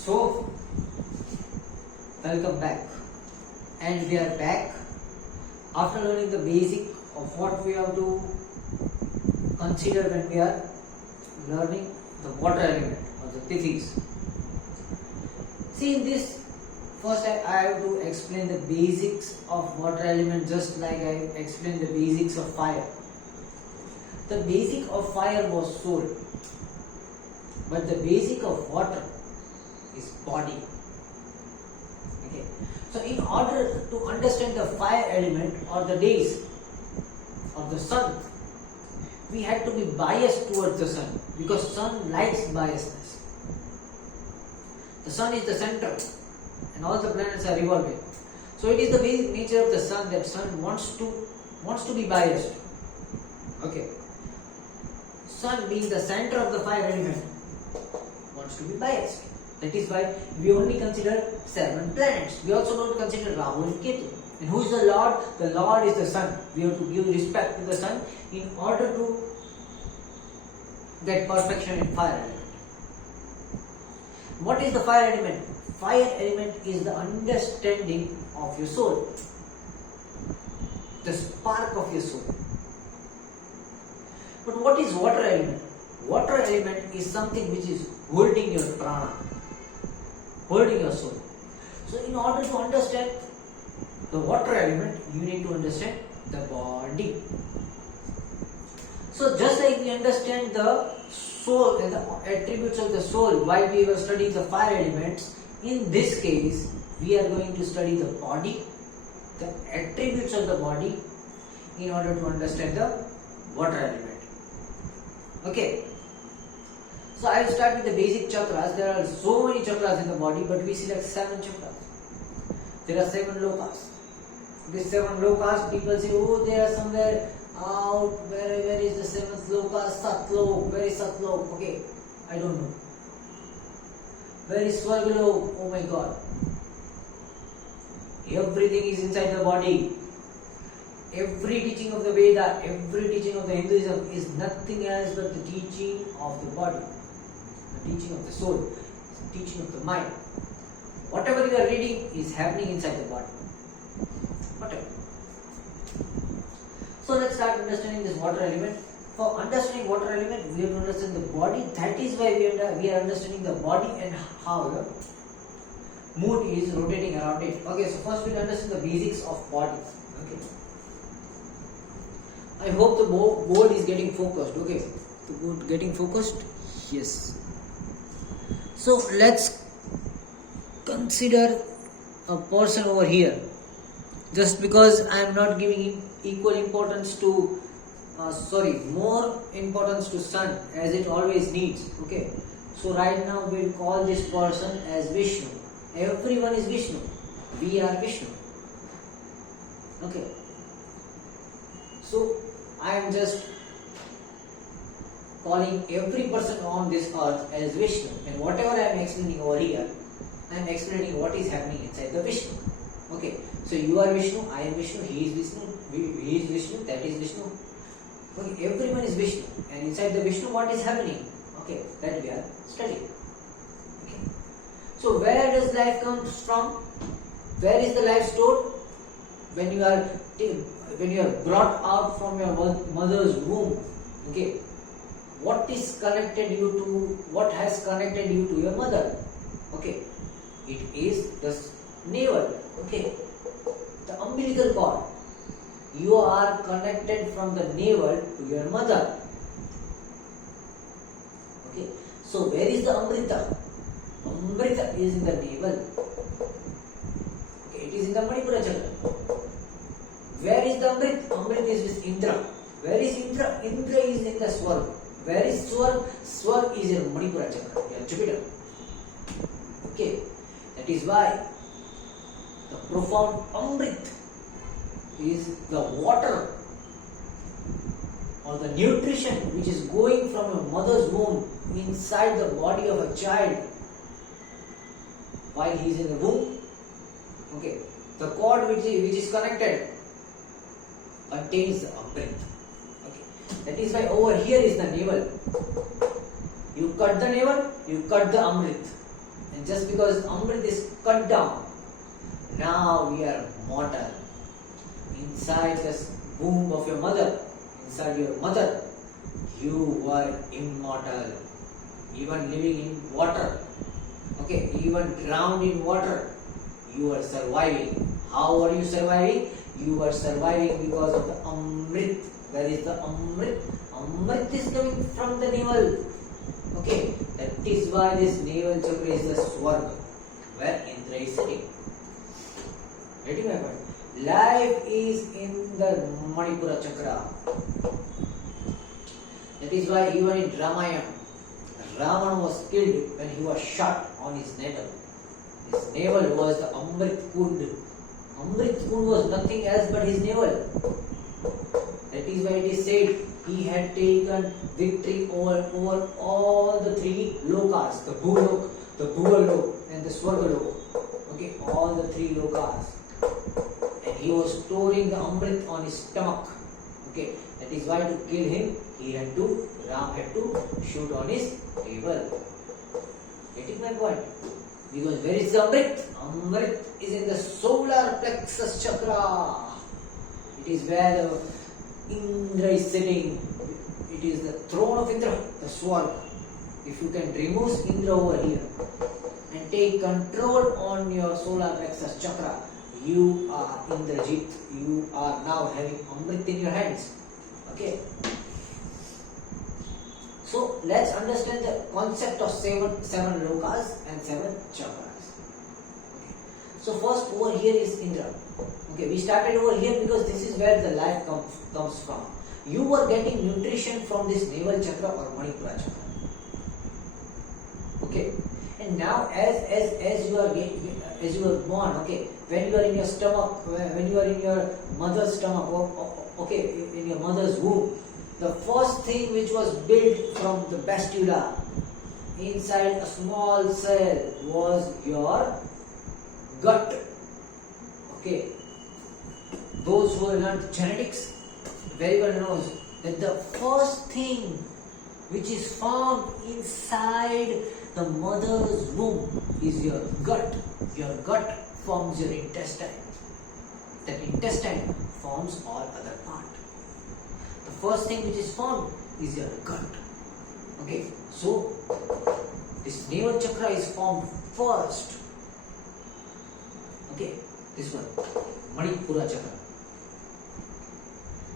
So, welcome back, and we are back after learning the basic of what we have to consider when we are learning the water element or the tithis. See, in this first I have to explain the basics of water element, just like I explained the basics of fire. The basic of fire was soul, but the basic of water is body. Okay. So in order to understand the fire element or the days of the sun, we had to be biased towards the sun, because sun likes biasness. The sun is the center and all the planets are revolving. So it is the basic nature of the sun that sun wants to be biased. Okay. Sun being the center of the fire element wants to be biased. That is why we only consider 7 planets. We also don't consider Rahu and Ketu. And who is the Lord? The Lord is the sun. We have to give respect to the sun in order to get perfection in fire element. What is the fire element? Fire element is the understanding of your soul, the spark of your soul. But what is water element? Water element is something which is holding your prana, holding your soul. So in order to understand the water element, you need to understand the body. So just like we understand the soul and the attributes of the soul while we were studying the fire elements, in this case we are going to study the body, the attributes of the body, in order to understand the water element. Okay. So I will start with the basic chakras. There are so many chakras in the body, but we select 7 chakras. There are 7 lokas. These 7 lokas, people say, oh, they are somewhere out. Where is the 7th loka? Satlok. Where is Satlok? Okay, I don't know. Where is Swargalok? Oh my God. Everything is inside the body. Every teaching of the Veda, every teaching of the Hinduism is nothing else but the teaching of the body, the teaching of the soul, the teaching of the mind. Whatever you are reading is happening inside the body. Whatever. So let's start understanding this water element. For understanding water element, we have to understand the body. That is why we are understanding the body and how the moon is rotating around it. Okay, so first we'll understand the basics of body. Okay. I hope the board is getting focused. Okay, the board getting focused? Yes. So let's consider a person over here. Just because I am not giving equal importance to, more importance to sun as it always needs. Okay. So right now we'll call this person as Vishnu. Everyone is Vishnu. We are Vishnu. Okay. So I am just calling every person on this earth as Vishnu, and whatever I am explaining over here, I am explaining what is happening inside the Vishnu. Okay, so you are Vishnu, I am Vishnu, he is Vishnu, he is Vishnu, that is Vishnu. Okay, everyone is Vishnu, and inside the Vishnu what is happening? Okay, that we are studying. Okay, so where does life come from? Where is the life stored? When you are brought out from your mother's womb, okay, what has connected you to your mother? Okay, it is the navel, okay, the umbilical cord. You are connected from the navel to your mother. Okay, so where is the Amrita? Amrita is in the navel. Okay, it is in the Manipura chakra. Where is the Amrit? Amrit is with Indra. Where is Indra? Indra is in the Swarg. Where is Swarg? Swarg is in Manipura chakra, Jupiter. Okay, that is why the profound Amrit is the water or the nutrition which is going from a mother's womb inside the body of a child while he is in the womb. Okay, the cord which is connected contains the Amrit. Okay, that is why over here is the navel. You cut the navel, you cut the Amrit, And just because Amrit is cut down, now we are mortal. Inside the womb of your mother, inside your mother, you were immortal. Even living in water, okay, even drowned in water, you are surviving. How are you surviving? You are surviving because of the Amrit. Where is the Amrit? Amrit is coming from the navel. Okay, that is why this navel chakra is the Swarga, where Indra is sitting. Getting my point? Life is in the Manipura chakra. That is why even in Ramayana, Ravana was killed when he was shot on his navel. His navel was the Amrit Kund. Amrit Kund was nothing else but his navel. That is why it is said he had taken victory over all the three lokas, the Bhulok, the Bhuvalok and the Swargalok. Okay, all the three lokas. And he was storing the Amrit on his stomach. Okay, that is why to kill him, Ram had to shoot on his table. Getting my point? Because where is the Amrit? Amrit is in the solar plexus chakra. It is where the Indra is sitting. It is the throne of Indra, the Swarga. If you can remove Indra over here and take control on your solar plexus chakra, you are Indrajit. You are now having Amrit in your hands. Okay. So let's understand the concept of seven lokas and seven chakras. Okay. So first over here is Indra. Okay, we started over here because this is where the life comes from. You were getting nutrition from this navel chakra or Manipura chakra. Okay, and now as you are born, okay, when you are in your stomach, when you are in your mother's stomach, okay, in your mother's womb, the first thing which was built from the blastula inside a small cell was your gut. Okay, those who learned genetics very well knows that the first thing which is formed inside the mother's womb is your gut. Your gut forms your intestine. That intestine forms all other part. The first thing which is formed is your gut. Okay, so this navel chakra is formed first. Okay, this one, Manipura chakra.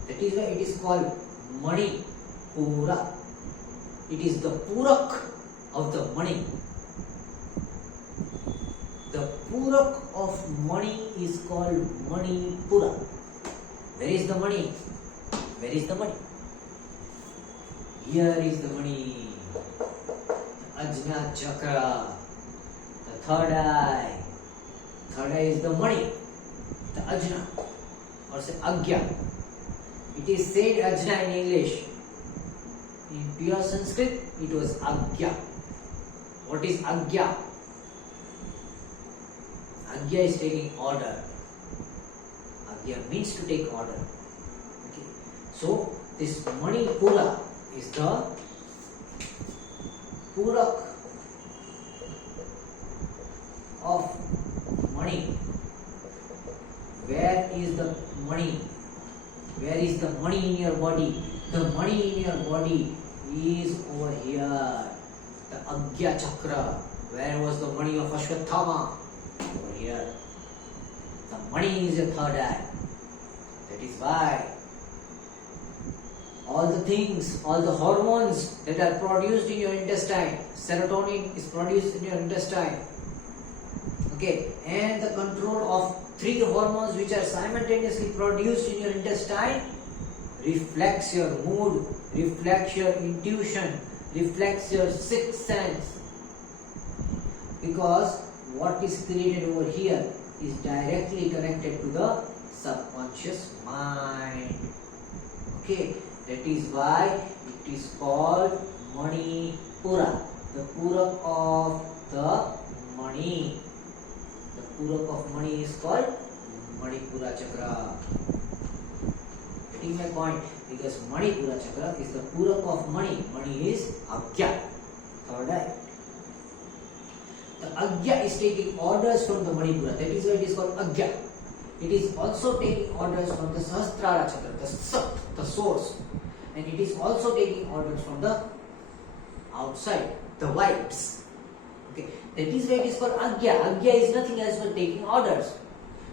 That is why it is called Manipura. It is the Purak of the Mani. The Purak of Mani is called Manipura. Where is the Mani? Where is the Mani? Here is the Mani. The Ajna chakra. The third eye. Third eye is the Mani. The Ajna. Or say Agya. It is said Ajna in English. In pure Sanskrit, it was Agya. What is Agya? Agya is taking order. Agya means to take order. Okay. So, this Manipura is the Purak of Mani. Where is the Mani? Where is the Mani in your body? The Mani in your body is over here. The Agya chakra. Where was the Mani of Ashwatthama? Over here. The Mani is your third eye. That is why all the things, all the hormones that are produced in your intestine, serotonin is produced in your intestine. Okay, and the control of three hormones which are simultaneously produced in your intestine reflects your mood, reflects your intuition, reflects your sixth sense. Because what is created over here is directly connected to the subconscious mind. Okay, that is why it is called Manipura, the Purak of the Mani. The Purak of Mani is called Manipura chakra. Getting my point? Because Manipura chakra is the Purak of Mani. Mani is Agya, third eye. The Agya is taking orders from the Manipura. That is why it is called Agya. It is also taking orders from the Sahasrara Chakra, the Sat, the source. And it is also taking orders from the outside, the vibes. Okay, that is why it is called Agya. Agya is nothing else but taking orders.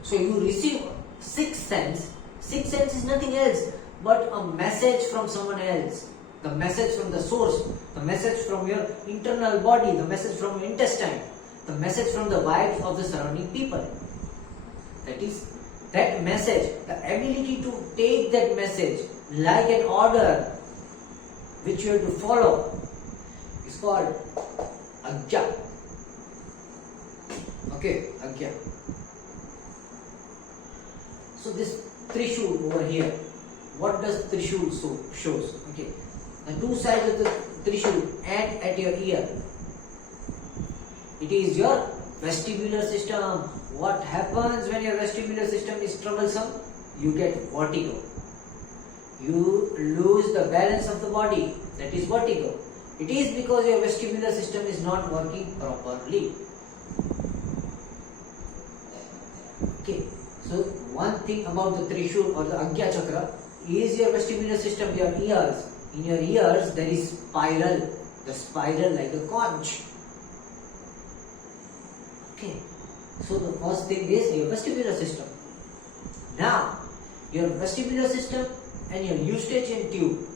So you receive sixth sense. Sixth sense is nothing else but a message from someone else. The message from the source, the message from your internal body, the message from your intestine, the message from the vibes of the surrounding people. That is, that message, the ability to take that message like an order which you have to follow is called Agya. Okay, Agya. So this Trishul over here, what does Trishul shows? Okay, the two sides of the Trishul and at your ear. It is your vestibular system. What happens when your vestibular system is troublesome? You get vertigo. You lose the balance of the body. That is vertigo. It is because your vestibular system is not working properly. Okay. So one thing about the Trishul or the Agya Chakra is your vestibular system, your ears. In your ears there is spiral. The spiral like a conch. Okay. So the first thing is your vestibular system. Now, your vestibular system and your eustachian tube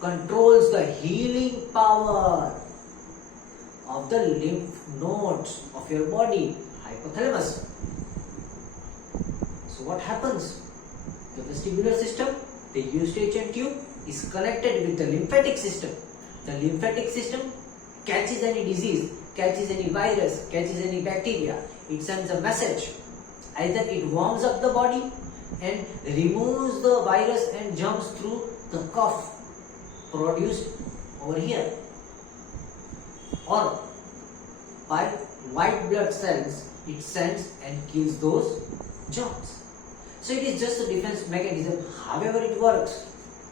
controls the healing power of the lymph nodes of your body, hypothalamus. So what happens? The vestibular system, the eustachian tube is connected with the lymphatic system. The lymphatic system catches any disease, catches any virus, catches any bacteria. It sends a message. Either it warms up the body and removes the virus and jumps through the cough produced over here, or by white blood cells it sends and kills those germs. So it is just a defense mechanism. However it works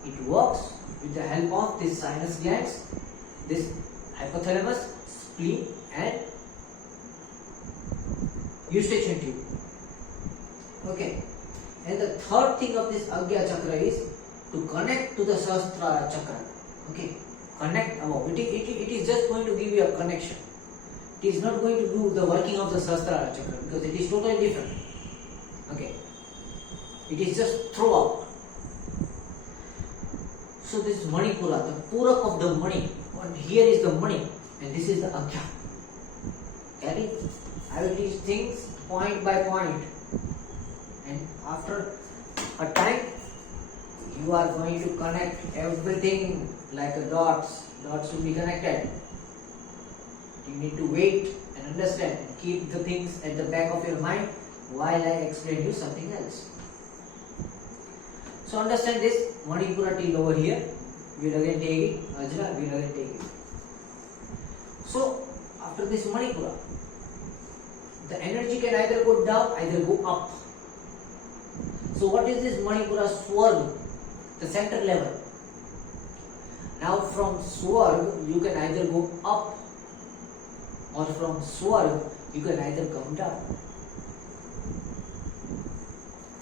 with the help of this sinus glands, this hypothalamus, spleen and eustachian tube. Okay. And the third thing of this Agya Chakra is to connect to the Sahasrara Chakra. Okay. Connect above. It is just going to give you a connection. It is not going to do the working of the Sahasrara Chakra because it is totally different. Okay. It is just throw up. So this Manipura, the Purak of the Mani, and here is the Mani and this is the Agya. Okay? I will teach things point by point. And after a time, you are going to connect everything like a dots. Dots will be connected. You need to wait and understand and keep the things at the back of your mind while I explain you something else. So understand this Manipura till over here. We will again take it. Ajra, we will again take it. So after this Manipura, the energy can either go down, either go up. So what is this Manipura Swarg? The center level. Now from Swarg you can either go up, or from Swarg you can either come down.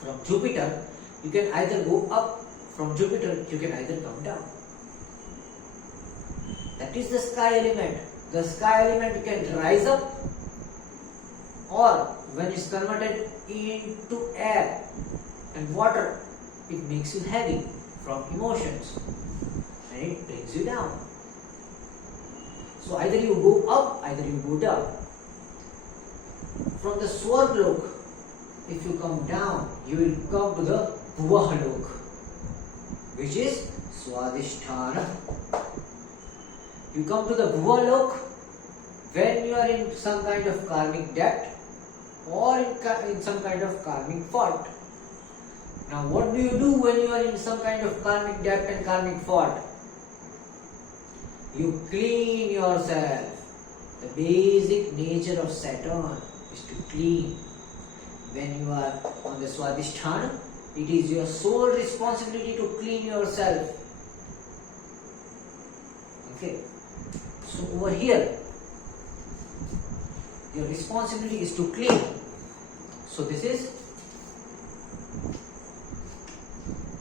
From Jupiter you can either go up, from Jupiter you can either come down. That is the sky element. The sky element can rise up, or when it's converted into air and water, it makes you heavy from emotions and it brings you down. So either you go up, either you go down. From the Swarglok, if you come down, you will come to the Bhuvahalok, which is Swadhisthana. You come to the Bhuvalok when you are in some kind of karmic debt or in some kind of karmic fault. Now what do you do when you are in some kind of karmic debt and karmic fault? You clean yourself. The basic nature of Saturn is to clean. When you are on the Swadhisthana, it is your sole responsibility to clean yourself. Okay. So over here, Your responsibility is to clean. So this is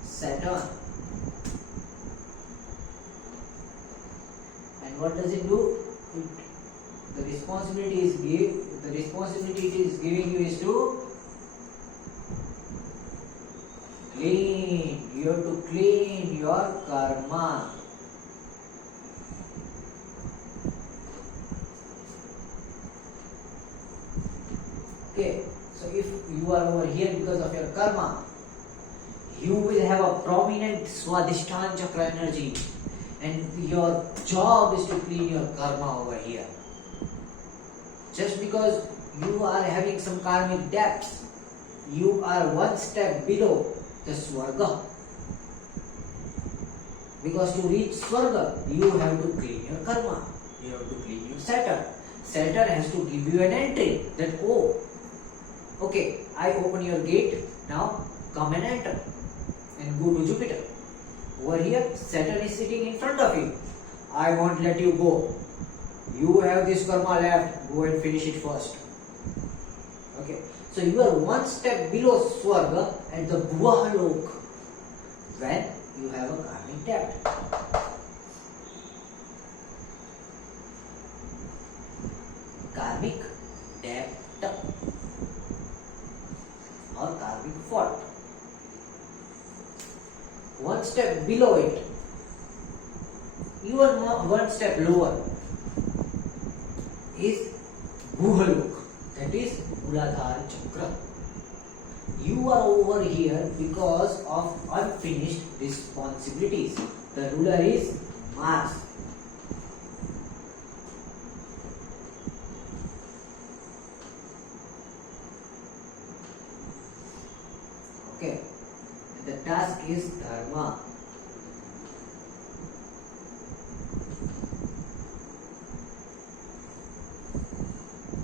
Saturn. And what does it do? The responsibility it is giving you is to clean. You have to clean your karma. Okay, so if you are over here because of your karma, you will have a prominent Swadhisthana chakra energy, and your job is to clean your karma over here. Just because you are having some karmic debts, you are one step below the Swarga. Because to reach Swarga, you have to clean your karma. You have to clean your Saturn. Saturn has to give you an entry that, oh, okay, I open your gate, now come and enter and go to Jupiter. Over here, Saturn is sitting in front of you. I won't let you go. You have this karma left, go and finish it first. Okay, so you are one step below Swarga at the Bhuvalok when you have a karmic debt. Karmic debt or karmic fault. One step below it, you are one step lower, is Bhuvalok, that is Muladhara Chakra. You are over here because of unfinished responsibilities. The ruler is Mars. Okay, and the task is Dharma.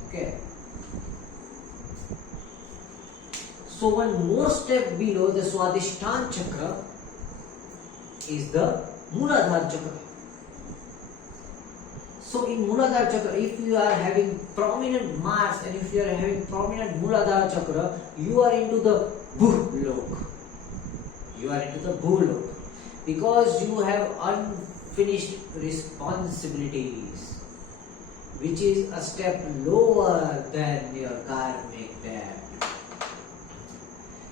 Okay. So one more step below the Swadhisthana chakra is the Muladhara chakra. So in Muladhara chakra, if you are having prominent Mars and if you are having prominent Muladhara chakra, you are into the Bhuvalok. You are into the Bhuvalok because you have unfinished responsibilities, which is a step lower than your karmic debt.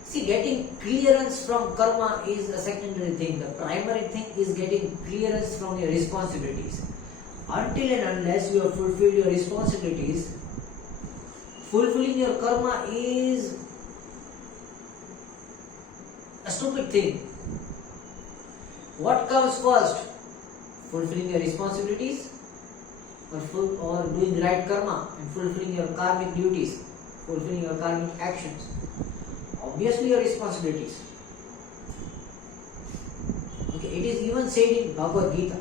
See, getting clearance from karma is a secondary thing. The primary thing is getting clearance from your responsibilities. Until and unless you have fulfilled your responsibilities, fulfilling your karma is a stupid thing. What comes first? Fulfilling your responsibilities or doing right karma and fulfilling your karmic duties, fulfilling your karmic actions? Obviously your responsibilities. Okay, it is even said in Bhagavad Gita.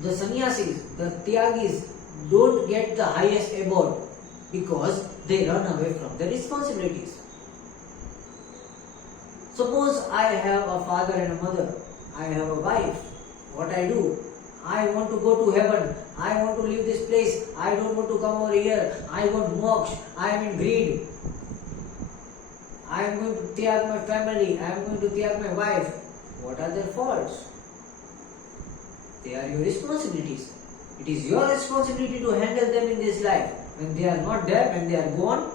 The sannyasis, the tyagis don't get the highest abode because they run away from their responsibilities. Suppose I have a father and a mother, I have a wife. What I do? I want to go to heaven. I want to leave this place. I don't want to come over here. I want moksha. I am in greed. I am going to tyag my family. I am going to tyag my wife. What are their faults? They are your responsibilities. It is your responsibility to handle them in this life. When they are not there, when they are gone,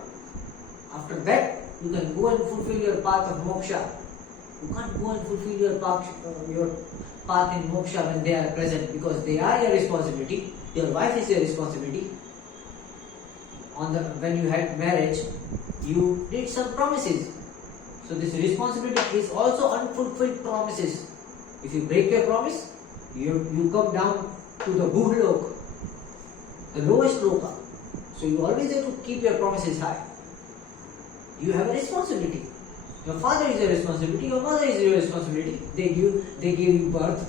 after that, you can go and fulfill your path of moksha. You can't go and fulfill your path in moksha when they are present because they are your responsibility. Your wife is your responsibility. When you had marriage, you did some promises. So this responsibility is also unfulfilled promises. If you break your promise, you come down to the Bhuvalok, the lowest loka. So you always have to keep your promises high. You have a responsibility. Your father is your responsibility, your mother is your responsibility. They gave you birth.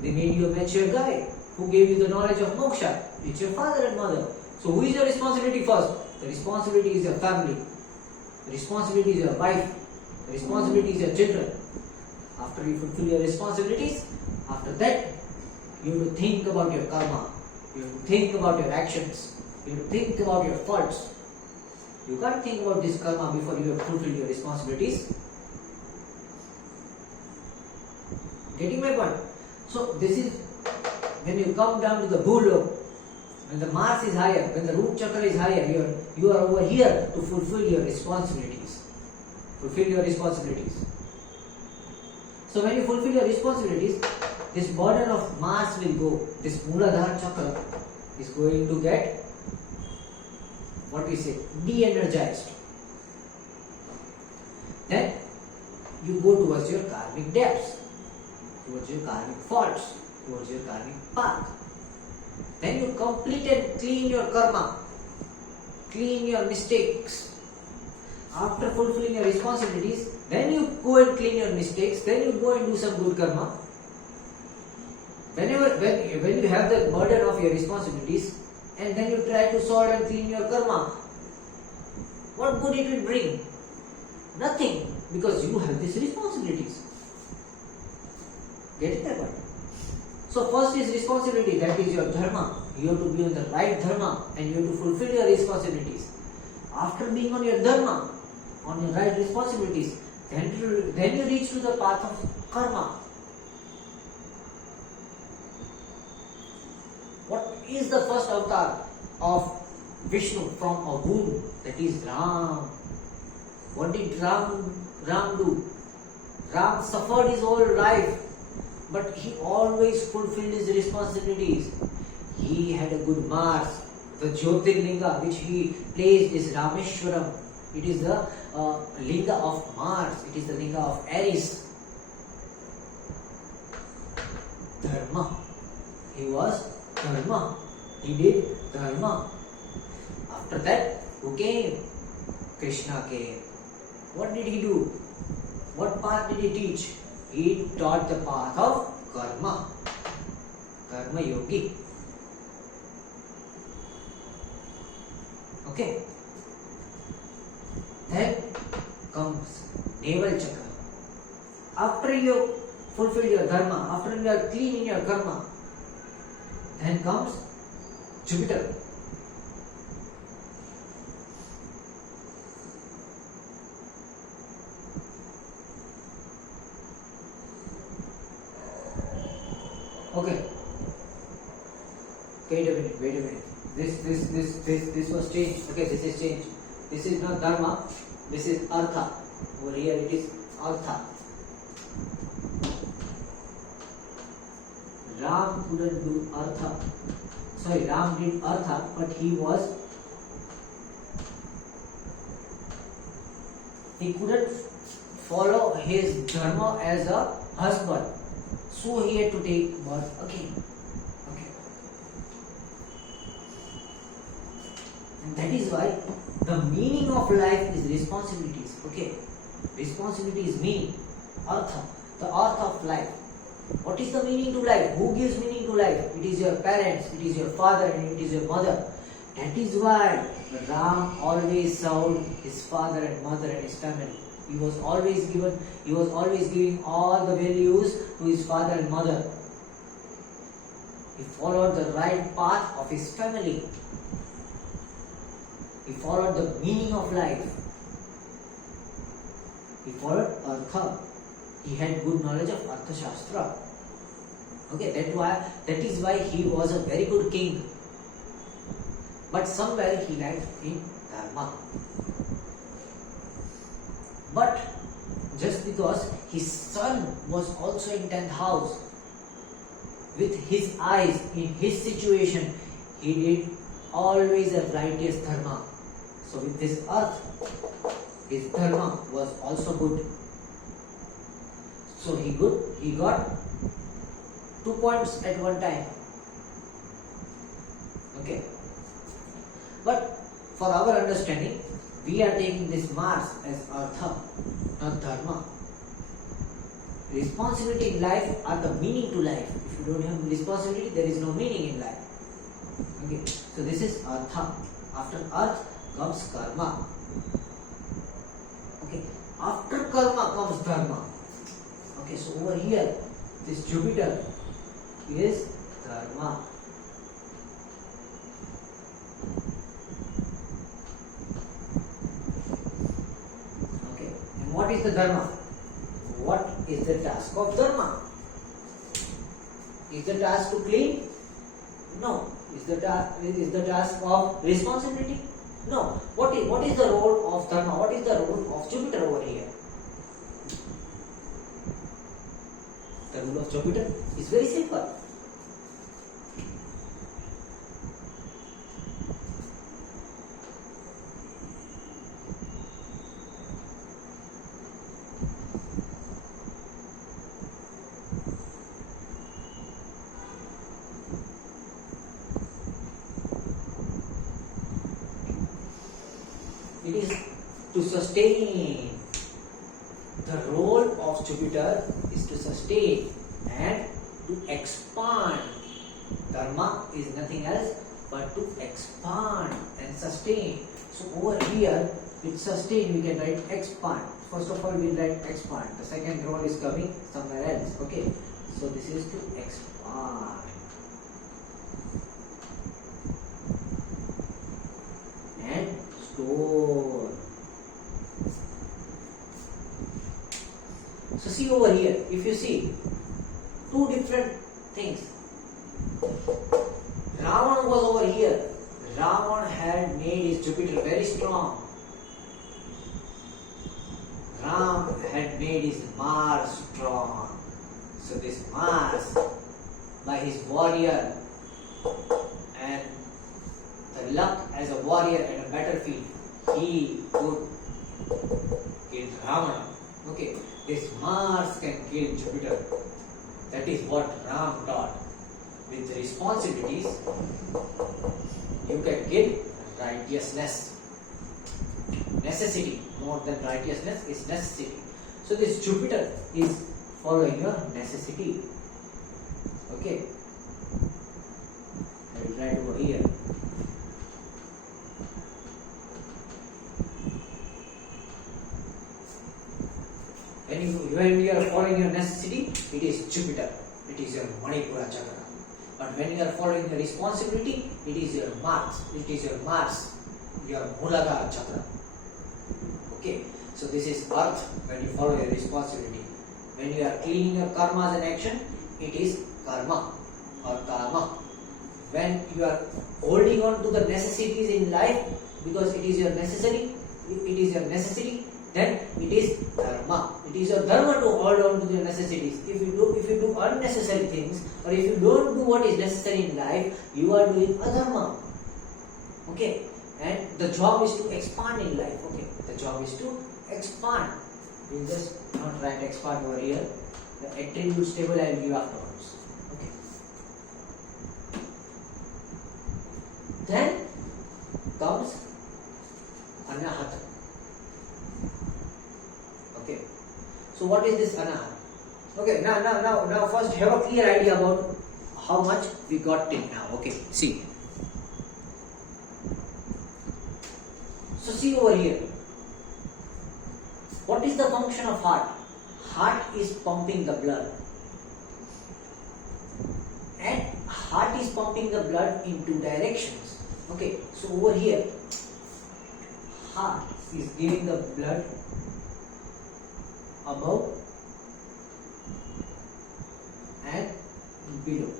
They made you a mature guy. Who gave you the knowledge of moksha? It's your father and mother. So who is your responsibility first? The responsibility is your family. The responsibility is your wife. The responsibility is your children. After you fulfill your responsibilities, after that, you have to think about your karma. You have to think about your actions. You have to think about your faults. You can't think about this karma before you have fulfilled your responsibilities. Getting my point? So this is when you come down to the Bhulok, when the Mars is higher, when the root chakra is higher, you are over here to fulfill your responsibilities. Fulfill your responsibilities. So when you fulfill your responsibilities, this burden of Mars will go. This Mooladhara chakra is going to get, what we say, de-energized. Then you go towards your karmic depths, towards your karmic faults, towards your karmic path. Then you complete and clean your karma, clean your mistakes. After fulfilling your responsibilities, then you go and clean your mistakes, then you go and do some good karma. When you have the burden of your responsibilities, and then you try to solve and clean your karma, what good it will bring? Nothing, because you have these responsibilities. Get it that one? So first is responsibility, that is your dharma. You have to be on the right dharma and you have to fulfill your responsibilities. After being on your dharma, on your right responsibilities, then you reach to the path of karma. What is the first avatar of Vishnu from a womb? That is Ram. What did Ram do? Ram suffered his whole life, but he always fulfilled his responsibilities. He had a good Mars. The Jyotirlinga which he placed is Rameshwaram. It is the linga of Mars. It is the linga of Aries. Dharma. He was Dharma. He did Dharma. After that, who came? Krishna came. What did he do? What path did he teach? He taught the path of karma. Karma yogi. Okay. Then comes navel chakra. After you fulfill your dharma, after you are clean in your karma, then comes Jupiter. Okay. Wait a minute. This was changed. Okay, this is changed. This is not dharma. This is artha. Over here it is artha. Ram couldn't do artha. Sorry, Ram did artha, but he couldn't follow his dharma as a husband. So he had to take birth again. Okay. And that is why the meaning of life is responsibilities. Okay. Responsibility is meaning. Artha. The artha of life. What is the meaning to life? Who gives meaning to life? It is your parents, it is your father, and it is your mother. That is why Ram always served his father and mother and his family. He was always giving all the values to his father and mother. He followed the right path of his family. He followed the meaning of life. He followed Artha. He had good knowledge of Artha Shastra. Okay, that is why he was a very good king. But somewhere he lacked in Dharma. But just because his son was also in 10th house, with his eyes in his situation, he did always a righteous dharma. So with this earth, his dharma was also good. So he got 2 points at one time. Okay. But for our understanding, we are taking this Mars as artha, not dharma. Responsibility in life are the meaning to life. If you don't have responsibility, there is no meaning in life. Okay, so this is artha. After earth comes karma. Okay, after karma comes dharma. Okay, so over here, this Jupiter is dharma. is the dharma? What is the task of dharma? Is the task to clean? No. Is the task of responsibility? No. What is the role of dharma? What is the role of Jupiter over here? The role of Jupiter is very simple. It is to sustain. The role of Jupiter is to sustain and to expand. Dharma is nothing else but to expand and sustain. So over here, with sustain we can write expand. First of all, we write expand. The second role is coming somewhere else. Okay. So this is to expand and store. So see over here, if you see two different things. Ravan was over here. Ravan had made his Jupiter very strong. Ram had made his Mars strong. So this Mars, by his warrior and the luck as a warrior and a battlefield, he could kill Ravana. Okay, this Mars can kill Jupiter. That is what Ram taught. With responsibilities, you can kill righteousness. Necessity, more than righteousness, is necessity. So this Jupiter is following your necessity. Okay. I will write over here. When you are following your necessity, it is Jupiter. It is your Manipura Chakra. But when you are following your responsibility, it is your Mars. It is your Mars, your Muladhara Chakra. Okay. So this is Earth when you follow your responsibility. When you are cleaning your karmas and action, it is karma or karma. When you are holding on to the necessities in life because it is your necessity, then it is dharma. It is your dharma to hold on to your necessities. If you do unnecessary things, or if you don't do what is necessary in life, you are doing adharma. Okay, and the job is to expand in life. Okay, the job is to expand. We'll just not write expand over here. The attributes table I will give afterwards. Okay. Then comes anahata. Okay. So what is this anahata? Okay. Now first have a clear idea about how much we got till now. Okay. See. So see over here. What is the function of heart? Heart is pumping the blood. And heart is pumping the blood in two directions. Okay, so over here, heart is giving the blood above and below.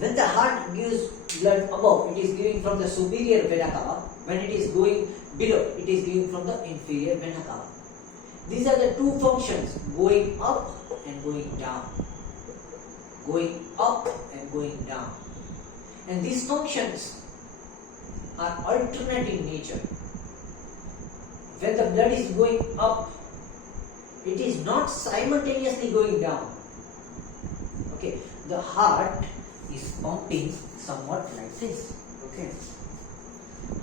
When the heart gives blood above, it is giving from the superior vena cava. When it is going below, it is giving from the inferior vena cava. These are the two functions, going up and going down. Going up and going down. And these functions are alternate in nature. When the blood is going up, it is not simultaneously going down. Okay, the heart is pumping somewhat like this. Okay,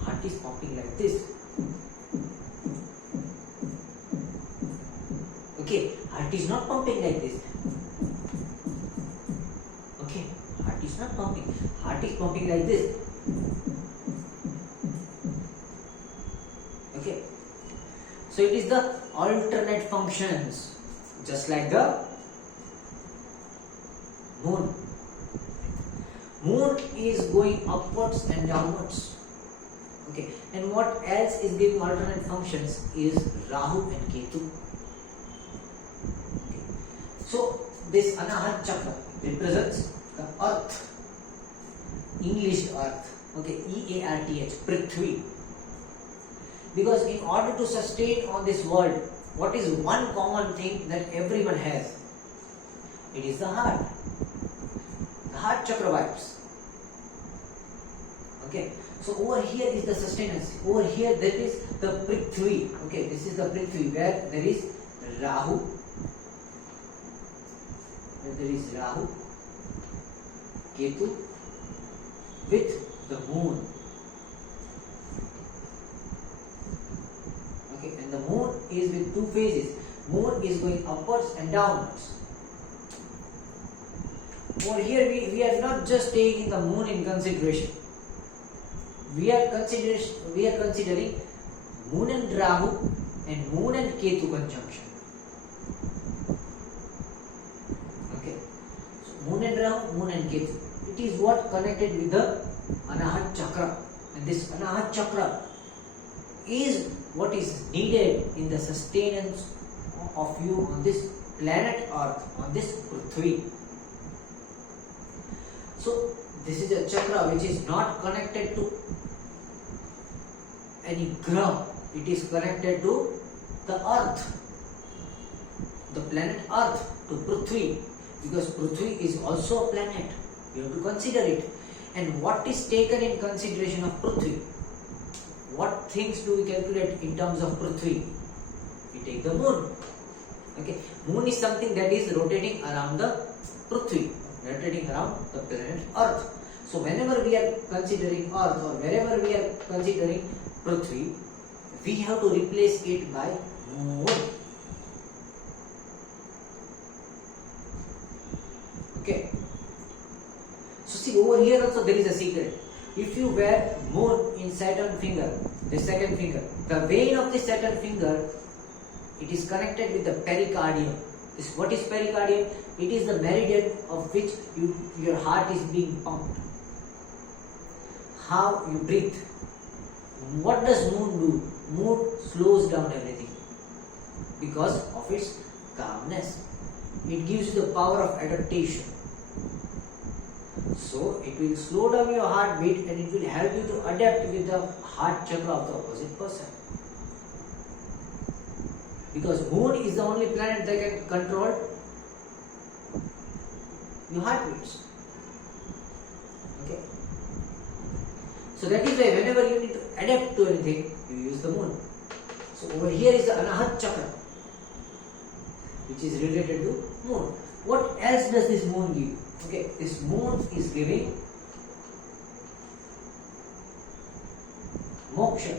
heart is pumping like this. Okay, heart is not pumping like this. Okay, heart is not pumping. Heart is pumping like this. Okay, so it is the alternate functions, just like the moon. Moon moon is going upwards and downwards. Okay, and what else is giving alternate functions is Rahu and Ketu. Okay. So this Anahat Chakra represents the earth, English earth, okay, EARTH, Prithvi. Because in order to sustain on this world, what is one common thing that everyone has? It is the heart. The heart chakra vibes. Okay, so over here is the sustenance. Over here there is the Prithvi. Okay, this is the Prithvi where there is Rahu. Where there is Rahu, Ketu with the moon. Okay, and the moon is with two phases. Moon is going upwards and downwards. Over here we are not just taking the moon in consideration. We are considering moon and Rahu and moon and Ketu conjunction. Okay, so moon and Rahu, moon and Ketu. It is what connected with the Anahat Chakra, and this Anahat Chakra is what is needed in the sustenance of you on this planet Earth, on this Prithvi. So this is a chakra which is not connected to any graha. It is connected to the earth, the planet earth, to Prithvi, because Prithvi is also a planet. You have to consider it. And what is taken in consideration of Prithvi? What things do we calculate in terms of Prithvi? We take the moon. Okay, moon is something that is rotating around the Prithvi, rotating around the planet Earth. So whenever we are considering Earth or wherever we are considering Prithvi, we have to replace it by moon. Okay. So see, over here also there is a secret. If you wear moon in Saturn finger, the second finger, the vein of the Saturn finger, it is connected with the pericardium. What is pericardium? It is the meridian of which your heart is being pumped. How you breathe. What does moon do? Moon slows down everything because of its calmness. It gives you the power of adaptation. So it will slow down your heartbeat and it will help you to adapt with the heart chakra of the opposite person. Because moon is the only planet that can control your heartbeats. Okay. So that is why whenever you need to adapt to anything, you use the moon. So over here is the Anahat chakra, which is related to moon. What else does this moon give? Okay, this moon is giving moksha.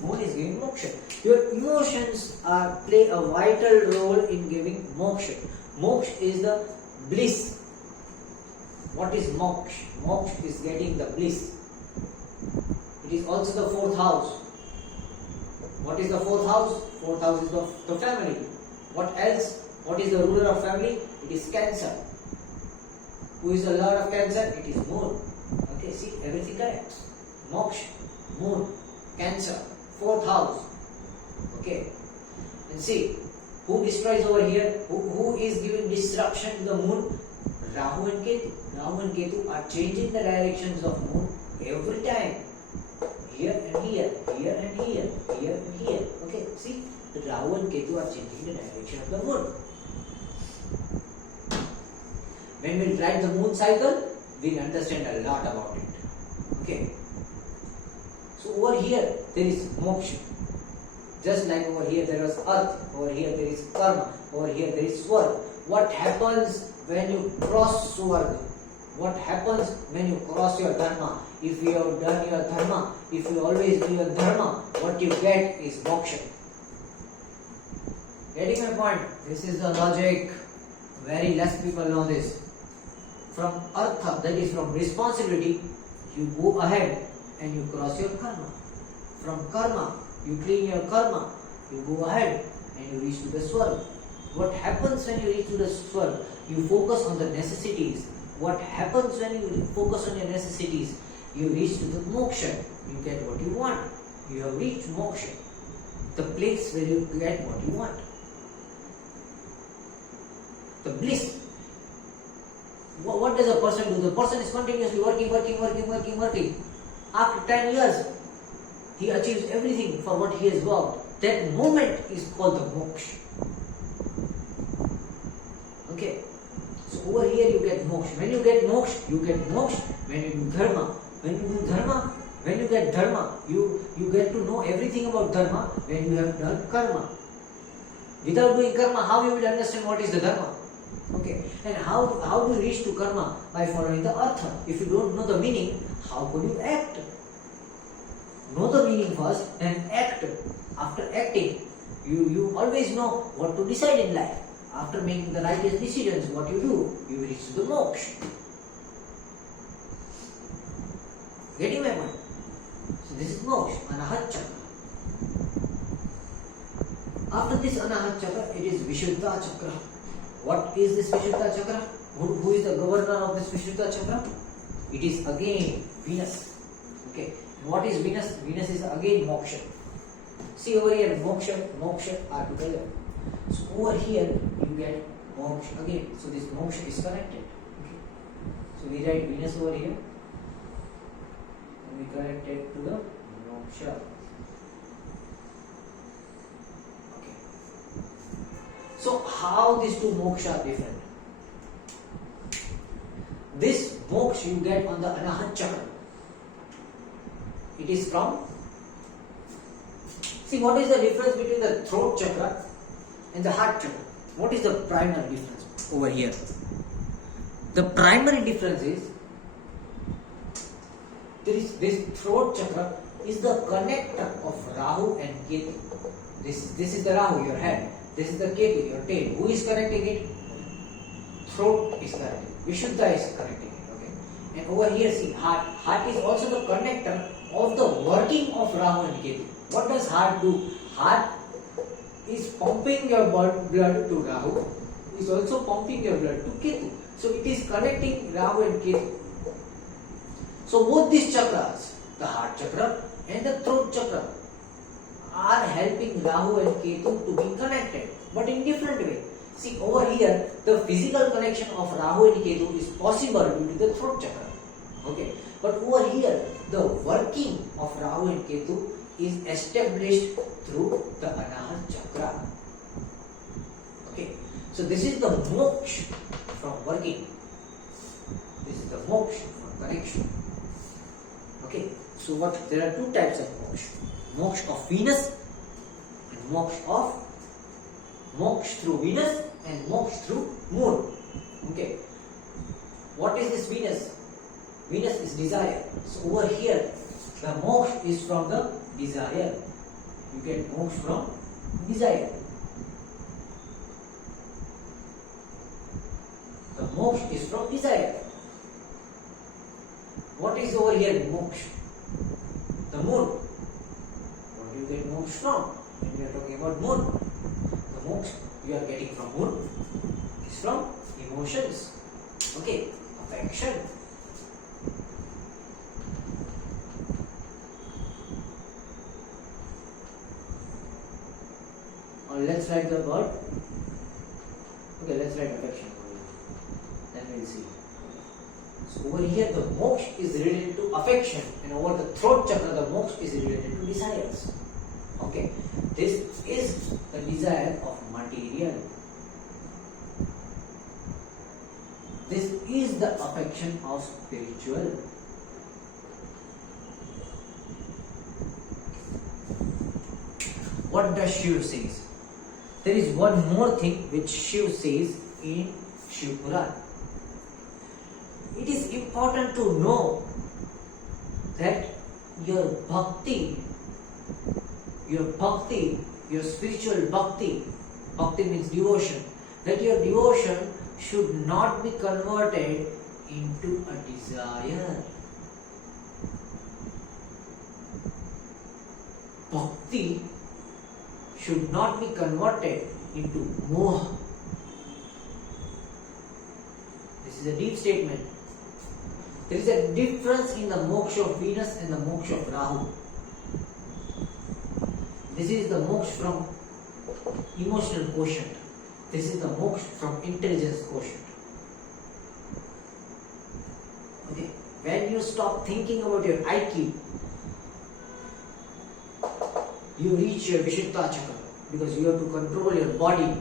Moon is giving moksha. Your emotions play a vital role in giving moksha. Moksha is the bliss. What is moksha? Moksha is getting the bliss. It is also the fourth house. What is the fourth house? Fourth house is the family. What else? What is the ruler of family? It is Cancer. Who is the lord of Cancer? It is moon. Okay, see, everything correct. Moksha, moon, Cancer, fourth house. Okay, and see, who destroys over here? Who is giving disruption to the moon? Rahu and Ketu. Rahu and Ketu are changing the directions of moon every time. Here and here, here and here, here and here. Okay, see, the Rahu and Ketu are changing the direction of the moon. When we write the moon cycle, we understand a lot about it. Okay. So over here there is moksha. Just like over here there was earth, over here there is karma, over here there is swarga. What happens when you cross swarga? What happens when you cross your dharma? If you have done your dharma, if you always do your dharma, what you get is moksha. Getting my point? This is the logic. Very less people know this. From artha, that is from responsibility, you go ahead and you cross your karma. From karma, you clean your karma, you go ahead and you reach to the swarga. What happens when you reach to the swarga? You focus on the necessities. what happens when you focus on your necessities? You reach to the moksha. You get what you want. You have reached moksha, the place where you get what you want, the bliss. What does a person do? The person is continuously working. After 10 years, he achieves everything for what he has worked. That moment is called the moksha. Okay. So over here you get moksha. When you get moksha, you get moksha. When you do dharma, when you get dharma, you get to know everything about dharma when you have done karma. Without doing karma, how you will understand what is the dharma? Okay. And how do you reach to karma? By following the artha. If you don't know the meaning, how could you act? Know the meaning first and act. After acting, you always know what to decide in life. After making the righteous decisions, what you do? You reach to the moksha. Getting my point? So this is moksha, anahat chakra. After this anahat chakra, it is Vishuddha chakra. What is this Vishuddha chakra? Who is the governor of this Vishuddha chakra? It is again Venus. Okay. And what is Venus? Venus is again moksha. See over here, moksha are together. So over here you get moksha again. So this moksha is connected. Okay. So we write Venus over here. And we connect it to the moksha. Okay. So how these two moksha are different? This moksha you get on the anahat chakra. It is from. See, what is the difference between the throat chakra and the heart chakra? What is the primary difference over here? The primary difference is this throat chakra is the connector of Rahu and Ketu. This is the Rahu, your head. This is the Ketu, your tail. Who is connecting it? Throat is connecting. Vishuddha is connecting it. Okay. And over here, see, heart. Heart is also the connector of the working of Rahu and Ketu. What does heart do? Heart is pumping your blood to Rahu. Is also pumping your blood to Ketu. So it is connecting Rahu and Ketu. So both these chakras, the heart chakra and the throat chakra, are helping Rahu and Ketu to be connected, but in different way. See over here, the physical connection of Rahu and Ketu is possible due to the throat chakra. Okay, but over here, the working of Rahu and Ketu is established through the anahat chakra. Okay, so this is the moksha from working. This is the moksha from connection. Okay, so what? There are two types of moksha: moksha of Venus and moksha through Venus and moksha through Moon. Okay, what is this Venus? Venus is desire. So over here, the moksha is from the desire. You get moksha from desire. The moksha is from desire. What is over here moksha? The moon. What do you get moksha from? When we are talking about moon, the moksha you are getting from moon is from emotions. Okay, affection. Let's write the word. Okay, let's write affection. Then we'll see. So over here the moksha is related to affection, and over the throat chakra the moksha is related to desires. Okay, this is the desire of material. This is the affection of spiritual. What does Shiva says? There is one more thing which Shiva says in Shiv Puran. It is important to know that your bhakti, your spiritual bhakti means devotion, that your devotion should not be converted into a desire. Bhakti should not be converted into moha. This This is a deep statement. There is a difference in the moksha of Venus and the moksha of Rahu. This is the moksha from emotional quotient. This is the moksha from intelligence quotient. Okay. When you stop thinking about your IQ, you reach your Vishuddha chakra, because you have to control your body,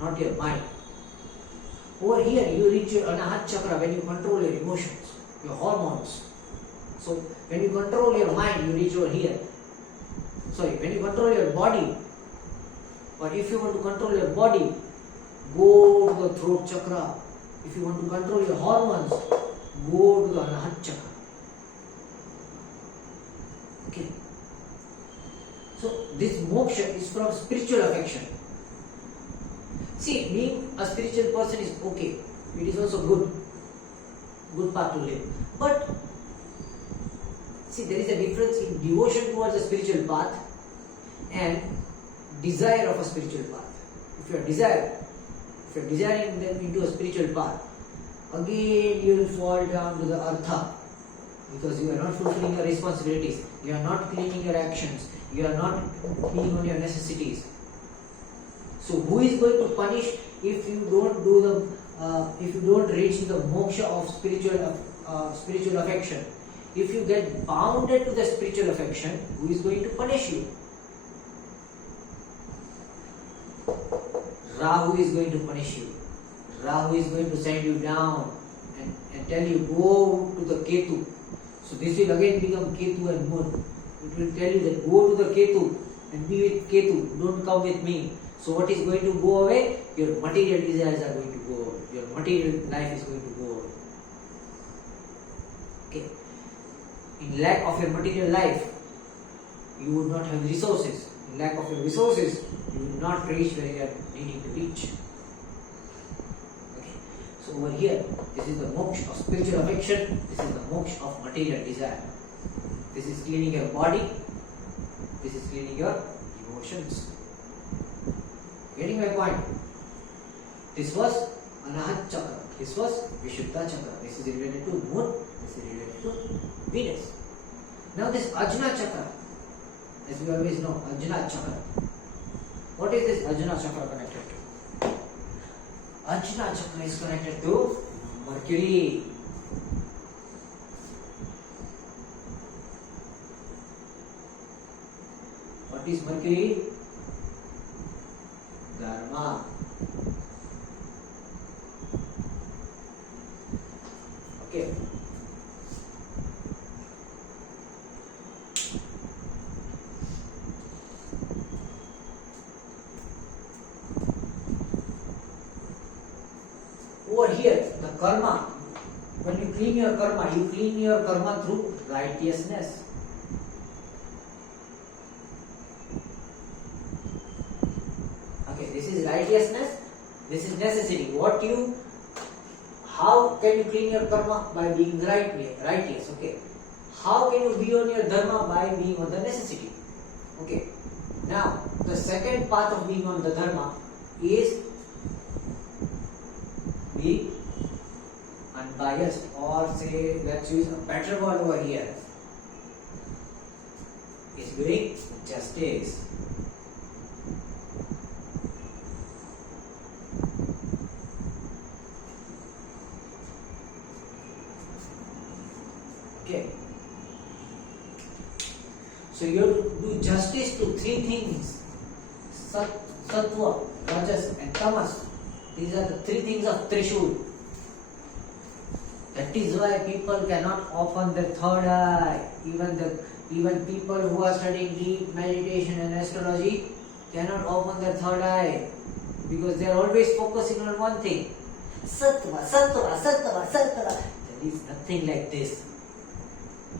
not your mind. Over here, you reach your Anahat chakra when you control your emotions, your hormones. So, when you control your mind, you reach over here. Sorry, when you control your body, or if you want to control your body, go to the throat chakra. If you want to control your hormones, go to the Anahat chakra. Okay. So, this moksha is from spiritual affection. See, being a spiritual person is okay. It is also good path to live. But, see, there is a difference in devotion towards a spiritual path and desire of a spiritual path. If you are desiring them into a spiritual path, again you will fall down to the artha, because you are not fulfilling your responsibilities, you are not cleaning your actions, you are not being on your necessities. So who is going to punish if you don't do if you don't reach the moksha of spiritual affection? If you get bounded to the spiritual affection, who is going to punish you? Rahu is going to punish you. Rahu is going to send you down and tell you, go to the Ketu. So this will again become Ketu and Moon. It will tell you that go to the Ketu and be with Ketu. Don't come with me. So what is going to go away? Your material desires are going to go away. Your material life is going to go away. Okay. In lack of your material life, you would not have resources. In lack of your resources, you will not reach where you are needing to reach. Okay. So over here, this is the moksha of spiritual affection. This is the moksha of material desire. This is cleaning your body. This is cleaning your emotions. Getting my point? This was Anahat chakra. This was Vishuddha chakra. This is related to Moon. This is related to Venus. Now this Ajna chakra, as we always know, Ajna chakra. What is this Ajna chakra connected to? Ajna chakra is connected to Mercury. What is Mercury? Dharma. Okay. Over here, the karma. When you clean your karma through righteousness. This is righteousness, this is necessity. How can you clean your karma? By being righteous, okay. How can you be on your dharma? By being on the necessity. Okay. Now, the second part of being on the dharma is be unbiased, or say, let's use a better word over here, is doing justice. Okay. So you have to do justice to three things: Sattva, Rajas and Tamas. These are the three things of Trishul. That is why people cannot open their third eye. Even people who are studying deep meditation and astrology cannot open their third eye, because they are always focusing on one thing: Sattva, Sattva, Sattva, Sattva. There is nothing like this.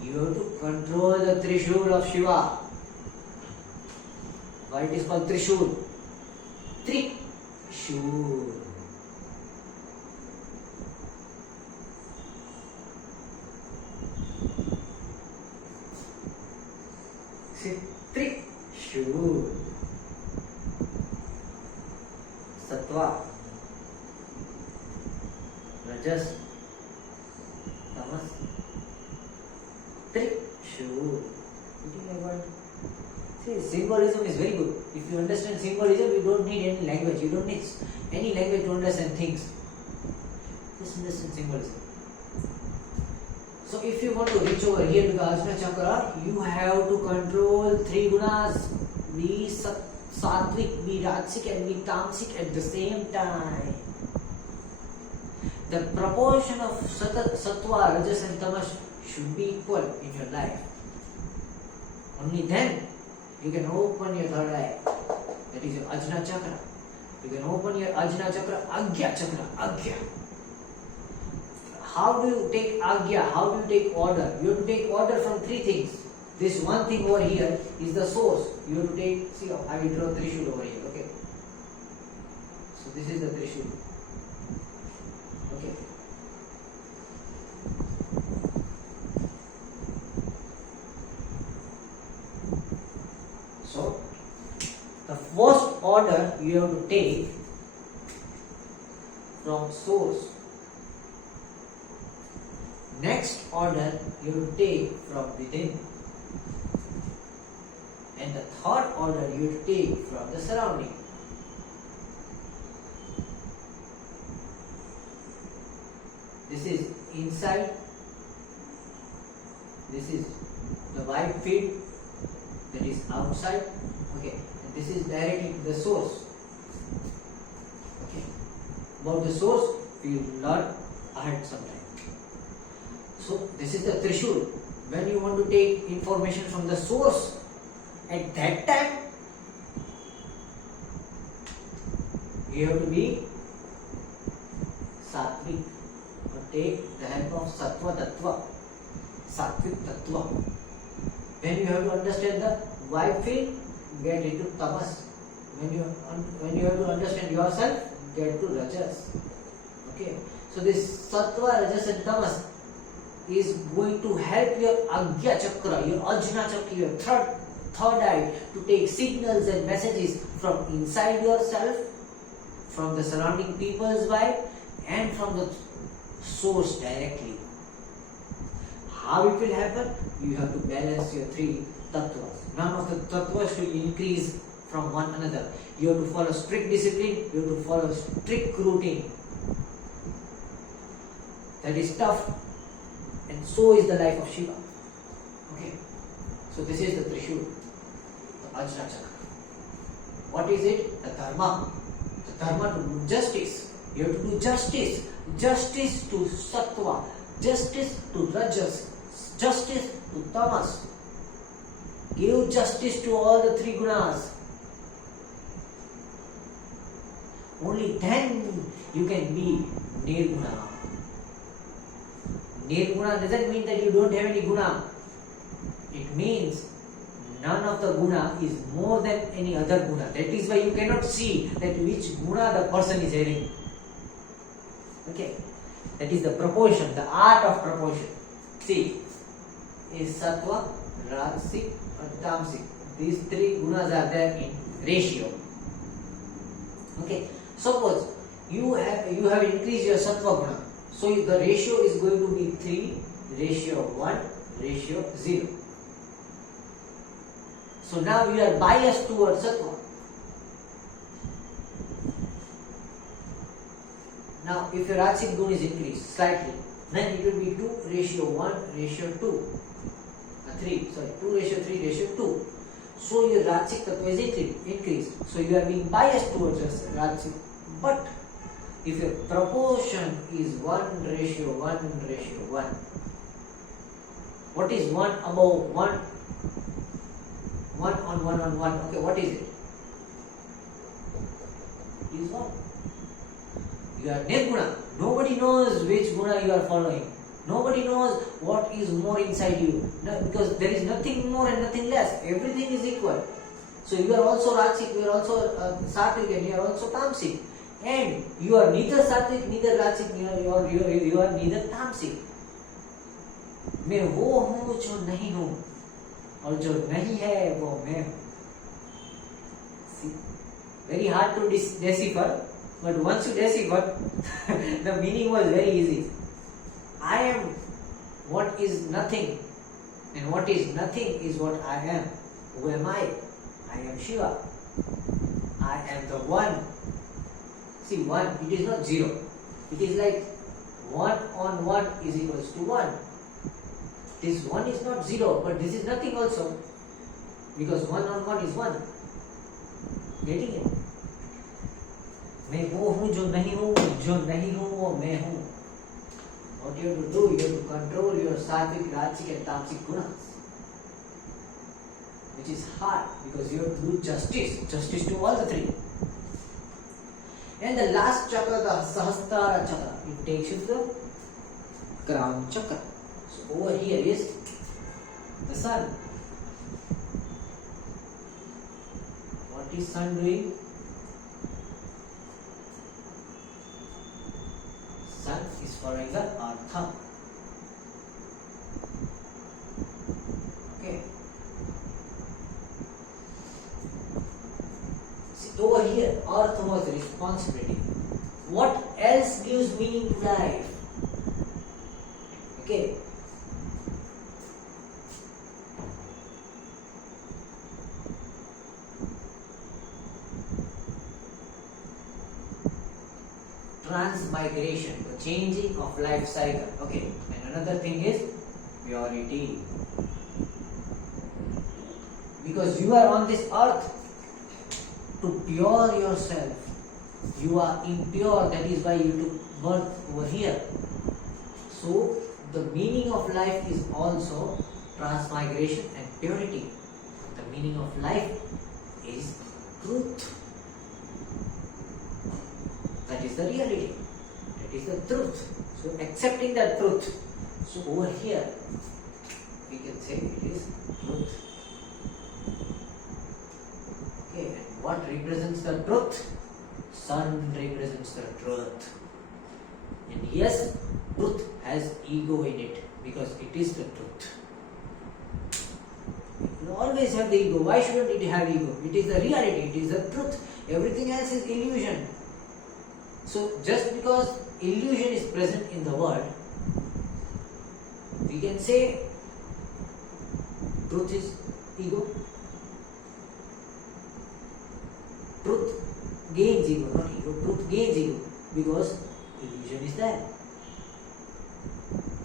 You have to control the Trishul of Shiva. Why it is called Trishul? Trishul. See, Trishul. Sattva, Rajas Trishul. See, symbolism is very good. If you understand symbolism, you don't need any language. You don't need any language to understand things. Just understand symbolism. So if you want to reach over here to the Ajna Chakra, you have to control three gunas. Be sattvic, be rajasic and be tamasic at the same time. The proportion of sattva, rajas and tamas should be equal in your life. Only then you can open your third eye. That is your Ajna Chakra. You can open your Ajna Chakra, Agya Chakra, Agya. How do you take Agya? How do you take order? You have to take order from three things. This one thing over here is the source. You have to take, see, I will draw Trishul over here, okay? So this is the Trishul. Okay. So, the first order you have to take from source. Next order you have to take from within. And the third order you have to take from the surrounding. This is inside. This is the wide field. That is outside. Okay. And this is directly the source. Okay. About the source, we will learn ahead sometime. So this is the Trishul. When you want to take information from the source, at that time, you have to be sattvic, or take the help of sattva tattva, sattvic tattva. When you have to understand the wide field, get into tamas. When you have to understand yourself, get to rajas. Okay. So this sattva, rajas and tamas is going to help your Agya Chakra, your Ajna Chakra, your third eye to take signals and messages from inside yourself, from the surrounding people's vibe, and from the source directly. How it will happen? You have to balance your three tattvas. None of the tattvas should increase from one another. You have to follow strict discipline, you have to follow strict routine. That is tough, and so is the life of Shiva. Okay. So this is the Trishul, the Ajna Chakra. What is it? The dharma. The dharma to do justice. You have to do justice. Justice to sattva. Justice to rajas. Justice to tamas. Give justice to all the three gunas. Only then you can be nirguna. Nirguna doesn't mean that you don't have any guna. It means none of the guna is more than any other guna. That is why you cannot see that which guna the person is having. Okay. That is the proportion, the art of proportion. See, is sattva, rajasic and tamasic. These three gunas are there in ratio. Okay. Suppose you have increased your sattva guna. So the ratio is going to be 3, ratio 1, ratio 0. So now you are biased towards sattva. Now if your rajasic guna is increased slightly, then it will be 2 ratio 1 ratio 2. 2 ratio 3 ratio 2. So your rajasic tattva is increased. So you are being biased towards rajasic. But if your proportion is 1 ratio 1 ratio 1, what is 1 above 1? 1 on 1 on 1. Okay, what is it? It is 1. You are nirguna. Nobody knows which guna you are following. Nobody knows what is more inside you. No, because there is nothing more and nothing less. Everything is equal. So you are also rajasic, you are also sattvic, and you are also tamasic. And you are neither sattvic, neither rajasic, you are neither tamasic. मैं वो हूँ जो नहीं हूँ और जो नहीं है वो मैं हूँ. See, very hard to decipher, but once you decipher, the meaning was very easy. I am what is nothing, And what is nothing is what I am. Who am I? I am Shiva. I am the one. See, one, it is not zero. It is like 1 on 1 is equals to 1. This 1 is not 0, but this is nothing also. Because 1 on 1 is 1. Getting it? मैं वो हूँ जो नहीं हूँ वो मैं हूँ. What you have to do, you have to control your sattvic, rajasic and tamasic gunas, which is hard because you have to do justice to all the three. And the last chakra, the Sahasrara chakra, it takes you to the crown chakra. So over here is the sun. What is sun doing? Sun is following the artha. Okay. See, over here, artha was the responsibility. What else gives meaning to life? Okay. Transmigration, the changing of life cycle. Okay, and another thing is purity. Because you are on this earth to pure yourself. You are impure, that is why you took birth over here. So, the meaning of life is also transmigration and purity. The meaning of life is truth. That is the reality. That is the truth. So accepting that truth. So over here, we can say it is truth. Okay, and what represents the truth? Sun represents the truth. And yes, truth has ego in it because it is the truth. It will always have the ego. Why shouldn't it have ego? It is the reality. It is the truth. Everything else is illusion. So just because illusion is present in the world, we can say truth is ego. Truth gains ego, not ego. Truth gains ego because illusion is there.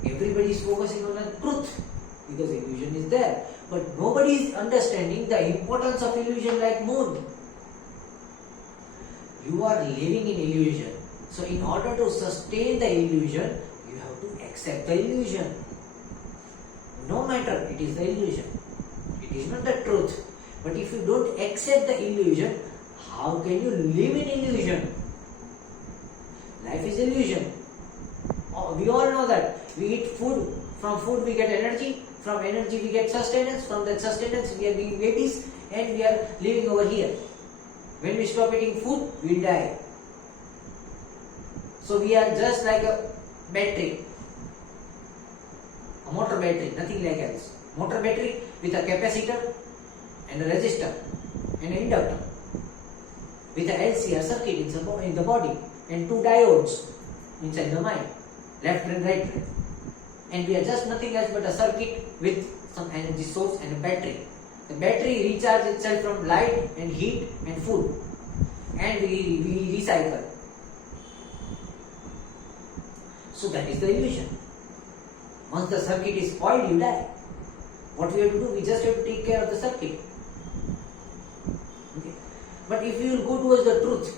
Everybody is focusing on the truth because illusion is there. But nobody is understanding the importance of illusion like moon. You are living in illusion. So in order to sustain the illusion, you have to accept the illusion. No matter, it is the illusion. It is not the truth. But if you don't accept the illusion, how can you live in illusion? Life is illusion. We all know that. We eat food. From food we get energy. From energy we get sustenance. From that sustenance we are being babies. And we are living over here. When we stop eating food, we will die. So we are just like a battery. A motor battery, nothing like else. Motor battery with a capacitor and a resistor and an inductor. With a LCR circuit in the body and two diodes inside the mind. Left and right. And we are just nothing else but a circuit with some energy source and a battery. The battery recharges itself from light and heat and food. And we recycle. So that is the illusion. Once the circuit is spoiled, you die. What we have to do? We just have to take care of the circuit. Okay. But if you will go towards the truth,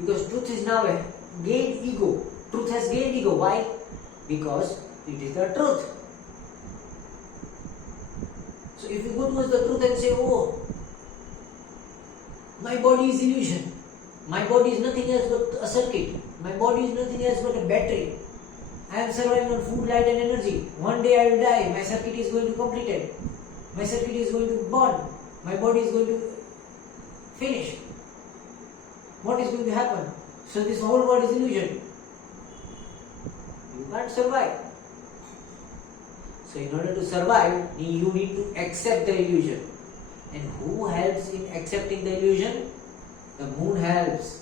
because truth is now a gained ego. Truth has gained ego. Why? Because it is the truth. So if you go towards the truth and say, oh, my body is illusion. My body is nothing else but a circuit. My body is nothing else but a battery. I am surviving on food, light and energy. One day I will die. My circuit is going to complete it. My circuit is going to burn. My body is going to finish. What is going to happen? So this whole world is illusion. You can't survive. So in order to survive, you need to accept the illusion. And who helps in accepting the illusion? The moon helps.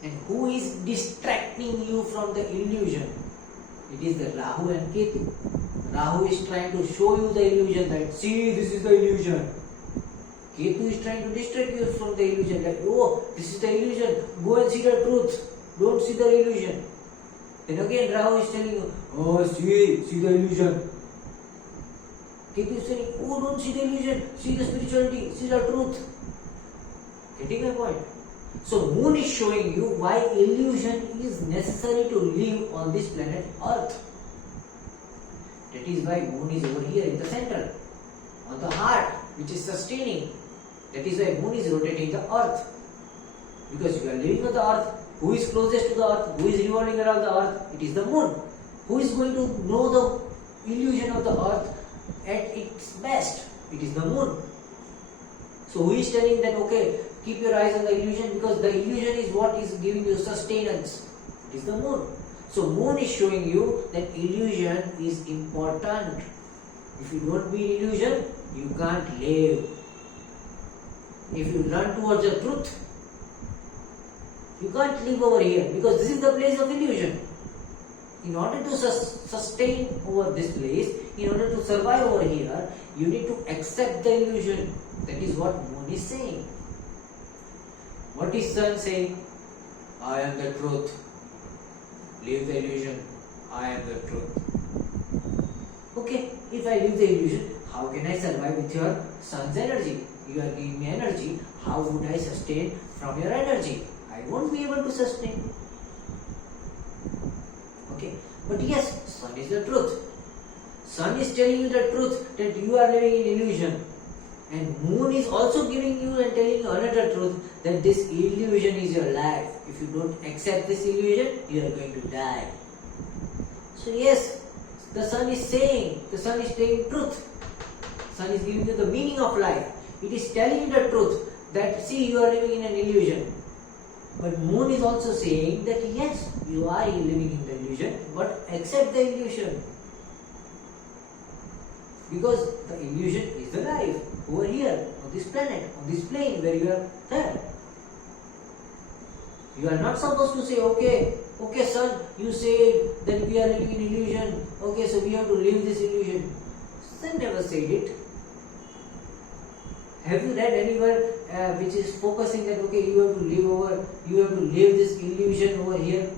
And who is distracting you from the illusion? It is the Rahu and Ketu. Rahu is trying to show you the illusion that, see, this is the illusion. Ketu is trying to distract you from the illusion that, oh, this is the illusion. Go and see the truth. Don't see the illusion. Then again Rahu is telling you, oh, see the illusion. Ketu is saying, oh, don't see the illusion. See the spirituality. See the truth. Getting my point? So moon is showing you why illusion is necessary to live on this planet Earth. That is why moon is over here in the center, on the heart, which is sustaining. That is why moon is rotating the earth. Because you are living on the earth. Who is closest to the earth? Who is revolving around the earth? It is the moon. Who is going to know the illusion of the earth at its best? It is the moon. So who is telling that, okay, keep your eyes on the illusion, because the illusion is what is giving you sustenance. It is the moon. So moon is showing you that illusion is important. If you don't be in illusion, you can't live. If you run towards the truth, you can't live over here, because this is the place of illusion. In order to sustain over this place, in order to survive over here, you need to accept the illusion. That is what moon is saying. What is sun saying? I am the truth. Leave the illusion. I am the truth. Okay, if I leave the illusion, how can I survive with your sun's energy? You are giving me energy. How would I sustain from your energy? I won't be able to sustain. Okay, but yes, sun is the truth. Sun is telling you the truth that you are living in illusion. And moon is also giving you and telling you another truth, that this illusion is your life. If you don't accept this illusion, you are going to die. So yes, the sun is saying truth. Sun is giving you the meaning of life. It is telling you the truth that, see, you are living in an illusion. But moon is also saying that yes, you are living in the illusion, but accept the illusion. Because the illusion is the life over here, on this planet, on this plane where you are there. You are not supposed to say, okay sun, you say that we are living in illusion, okay, so we have to live this illusion. Sun never said it. Have you read anywhere which is focusing that, okay, you have to live this illusion over here?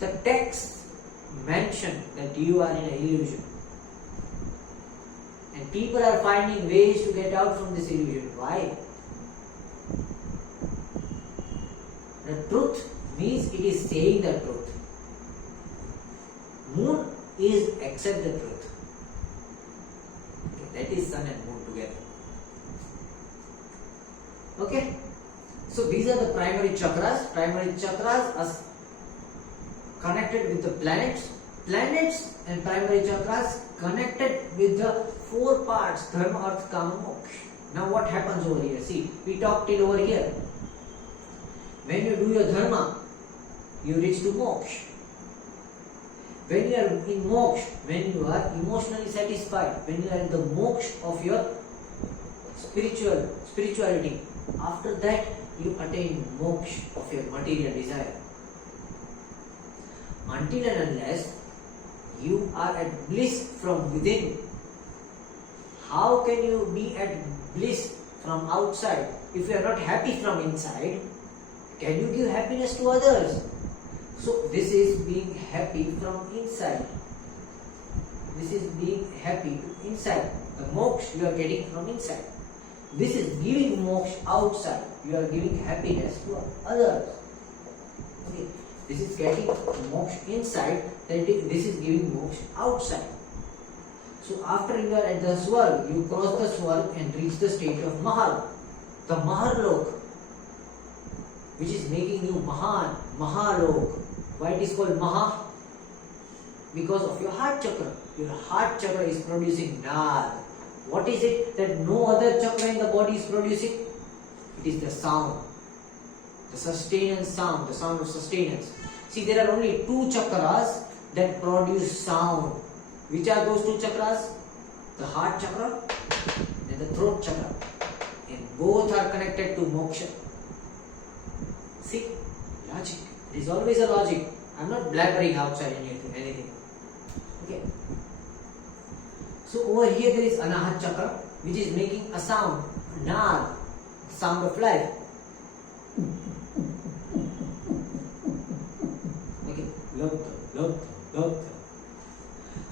The text mention that you are in an illusion. And people are finding ways to get out from this illusion. Why? The truth means it is saying the truth. Moon is accept the truth. Okay, that is sun and moon together. Okay. So these are the primary chakras. Primary chakras are connected with the planets. Planets and primary chakras connected with the four parts, dharma, artha, kama, moksha. Now what happens over here? See, we talked till over here. When you do your dharma, you reach to moksha. When you are in moksha, when you are emotionally satisfied, when you are in the moksha of your spirituality, after that you attain moksha of your material desire. Until and unless you are at bliss from within, how can you be at bliss from outside? If you are not happy from inside, can you give happiness to others? So this is being happy from inside. This is being happy inside. The moksha you are getting from inside. This is giving moksha outside. You are giving happiness to others. Okay. This is getting moksha inside, this is giving moksha outside. So after you are at the Swarg, you cross the Swarg and reach the state of Mahal, the Maharlok, which is making you Mahan, Mahalok. Why it is called Maha? Because of your heart chakra. Your heart chakra is producing Nad. What is it that no other chakra in the body is producing? It is the sound. The sustenance sound, the sound of sustenance. See, there are only two chakras that produce sound. Which are those two chakras? The heart chakra and the throat chakra. And both are connected to moksha. See, logic. There is always a logic. I'm not blabbering outside anything. Okay. So over here there is Anahat Chakra, which is making a sound, Nad, sound of life. Okay. Love.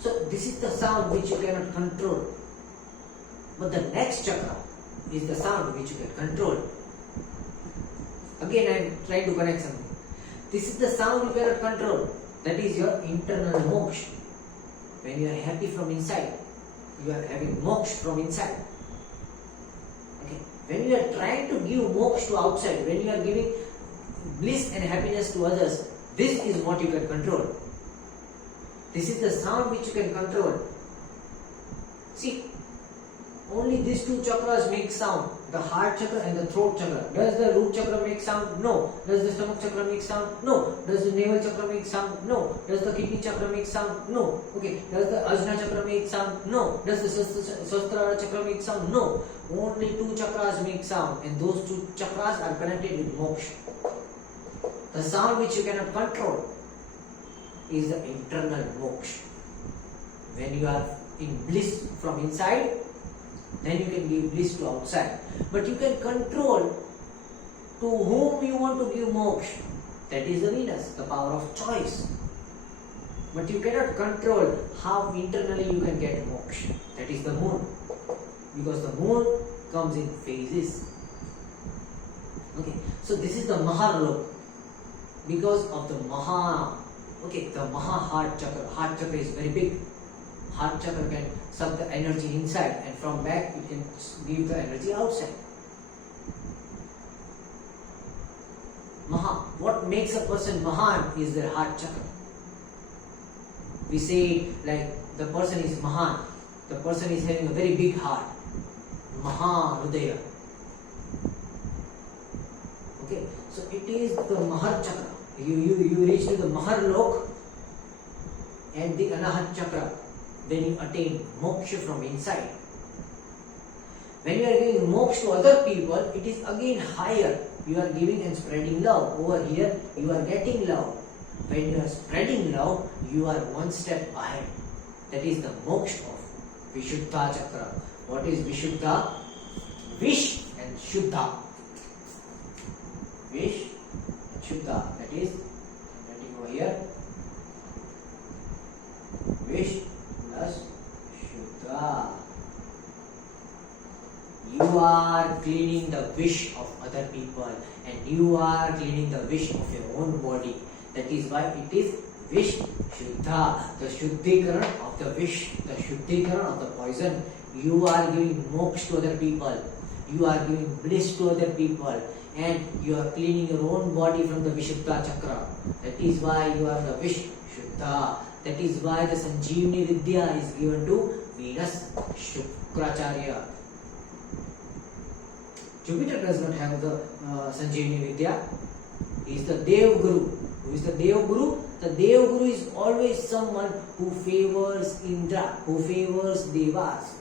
So this is the sound which you cannot control. But the next chakra is the sound which you can control. Again, I am trying to connect something. This is the sound you cannot control. That is your internal moksha. When you are happy from inside, you are having moksha from inside. Okay. When you are trying to give moksha to outside, when you are giving bliss and happiness to others, this is what you can control. This is the sound which you can control. See, only these two chakras make sound, the heart chakra and the throat chakra. Does the root chakra make sound? No. Does the stomach chakra make sound? No. Does the navel chakra make sound? No. Does the kidney chakra make sound? No. Okay. Does the ajna chakra make sound? No. Does the sahasrara chakra make sound? No. Only two chakras make sound, and those two chakras are connected with moksha. The sound which you cannot control is the internal moksha. When you are in bliss from inside, then you can give bliss to outside. But you can control to whom you want to give moksha. That is the Venus, the power of choice. But you cannot control how internally you can get moksha. That is the moon. Because the moon comes in phases. Okay, so this is the Maharlok. Because of the Maha, the Maha heart chakra. Heart chakra is very big. Heart chakra can suck the energy inside, and from back it can give the energy outside. Maha. What makes a person Mahan is their heart chakra. We say like the person is Mahan. The person is having a very big heart. Maha Hridaya. Okay. So it is the Mahar chakra. You reach to the Mahar Lok and the Anahat chakra. Then you attain moksha from inside. When you are giving moksha to other people, it is again higher. You are giving and spreading love. Over here, you are getting love. When you are spreading love, you are one step ahead. That is the moksha of Vishuddha chakra. What is Vishuddha? Vish and Shuddha. Vish and Shuddha. That is, I'm writing over here. Vish plus Shuddha. You are cleaning the wish of other people, and you are cleaning the wish of your own body. That is why it is Vish Shuddha, the Shuddhikaran of the wish, the Shuddhikaran of the poison. You are giving moksha to other people, you are giving bliss to other people, and you are cleaning your own body from the Vishuddha chakra. That is why you are the Vish Shuddha. That is why the Sanjeevani Vidya is given to Venus Shukracharya. Jupiter does not have the Sanjeevani Vidya. He is the Dev Guru. Who is the Dev Guru? The Dev Guru is always someone who favors Indra, who favors Devas.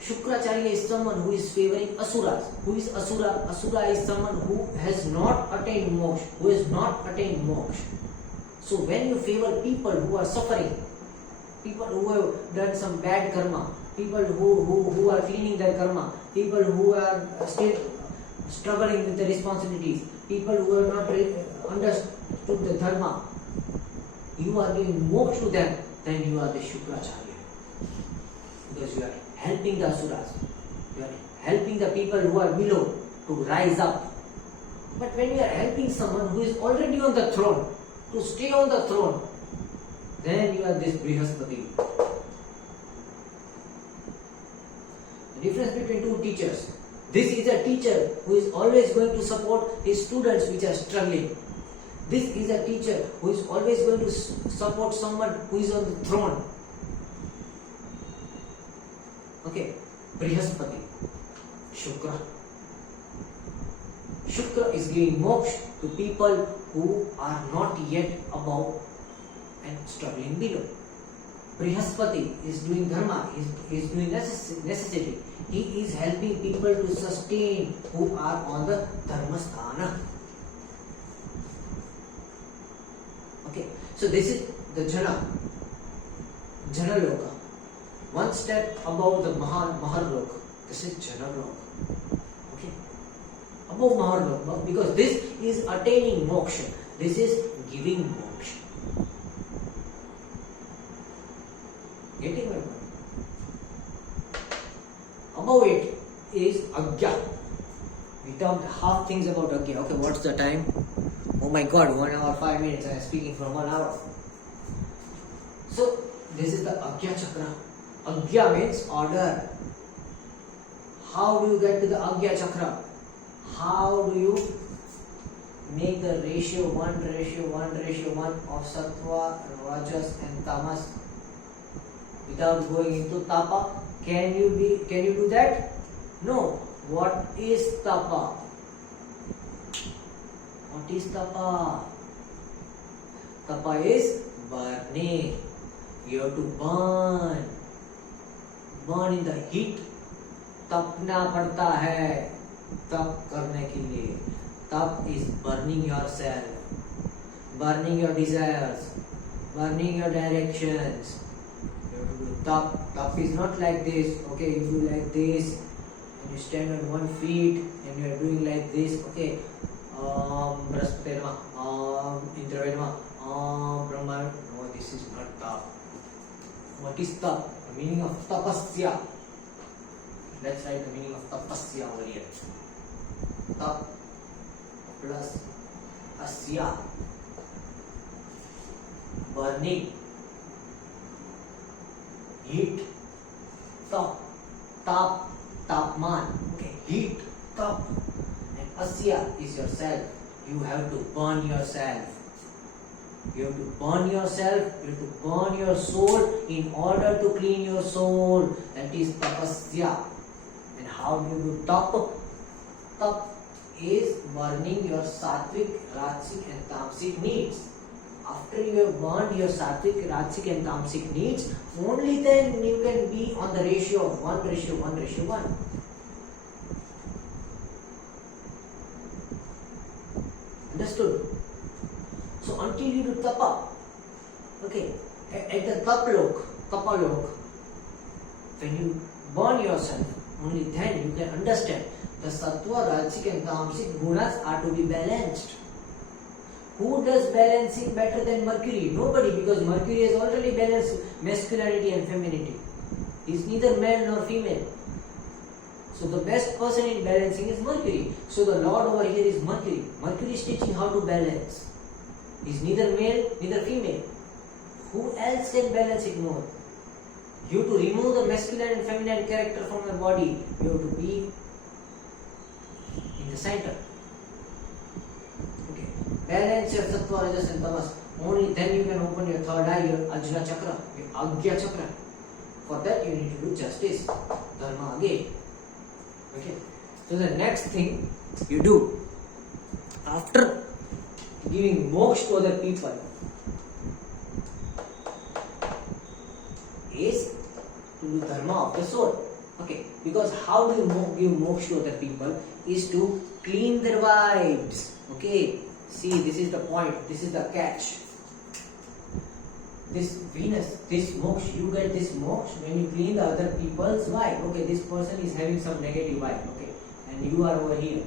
Shukracharya is someone who is favoring Asuras. Who is Asura? Asura is someone who has not attained moksha, who has not attained moksha. So when you favor people who are suffering, people who have done some bad karma, people who are cleaning their karma, people who are still struggling with the responsibilities, people who have not understood the dharma, you are giving moksha to them, then you are the Shukracharya. Because you are helping the Asuras, you are helping the people who are below to rise up. But when you are helping someone who is already on the throne, to stay on the throne, then you are this Brihaspati. The difference between two teachers. This is a teacher who is always going to support his students which are struggling. This is a teacher who is always going to support someone who is on the throne. Okay, Brihaspati, Shukra. Shukra is giving moksha to people who are not yet above and struggling below. Brihaspati is doing dharma, is doing necessity. He is helping people to sustain who are on the dharma sthana. So this is the Jana Loka. One step above the Mahar Loka. This is Jana Loka. Okay. Above Mahar Loka, because this is attaining moksha. This is giving moksha. Getting my point? Above it is Agya. We talked half things about Agya. Okay, what's the time? Oh my god, 1 hour 5 minutes. I am speaking for 1 hour. So, this is the Agya Chakra. Agya means order. How do you get to the Agya Chakra? How do you make the ratio 1:1:1 of Sattva, Rajas and Tamas without going into Tapa? Can you do that? No. What is Tapa? What is Tapa? Tapa is burning. You have to burn. Burn in the heat. तपना पड़ता है. तप करने के लिए. Tap is burning yourself, burning your desires, burning your directions. You have to do tap. Tap is not like this. Okay, you do like this, and you stand on 1 feet, and you are doing like this. Okay, Brahaspati Nama, Indra Nama, Brahma. No, this is not tap. What is tap? The meaning of tapasya. Let's write the meaning of tapasya over here. Tap plus asya, burning, heat, tap, tapman, okay, heat, tap, and asya is yourself. You have to burn yourself. You have to burn yourself. You have to burn your soul in order to clean your soul. That is tapasya. And how do you do tap? Tap is burning your sattvic, rajasic and tamasic needs. After you have burned your sattvic, rajasic and tamasic needs, only then you can be on the ratio of 1:1:1. Understood? So until you do tapa, okay, at the tapa lok, when you burn yourself, only then you can understand the sattva, rajasic and tamasic gunas are to be balanced. Who does balancing better than Mercury? Nobody, because Mercury has already balanced masculinity and femininity. He is neither male nor female. So the best person in balancing is Mercury. So the Lord over here is Mercury. Mercury is teaching how to balance. He is neither male, neither female. Who else can balance it more? You have to remove the masculine and feminine character from your body. You have to be in the center. Okay. Balance your sattva, rajas and tamas. Only then you can open your third eye, your Ajna chakra, your Agya chakra. For that you need to do justice, dharma again. Okay. So the next thing you do after giving moksha to other people is to do dharma of the soul. Okay, because how do you give moksha to other people is to clean their vibes. Okay, see, this is the point, this is the catch. This Venus, this moksha, you get this moksha when you clean the other people's vibe. Okay, this person is having some negative vibe, okay, and you are over here.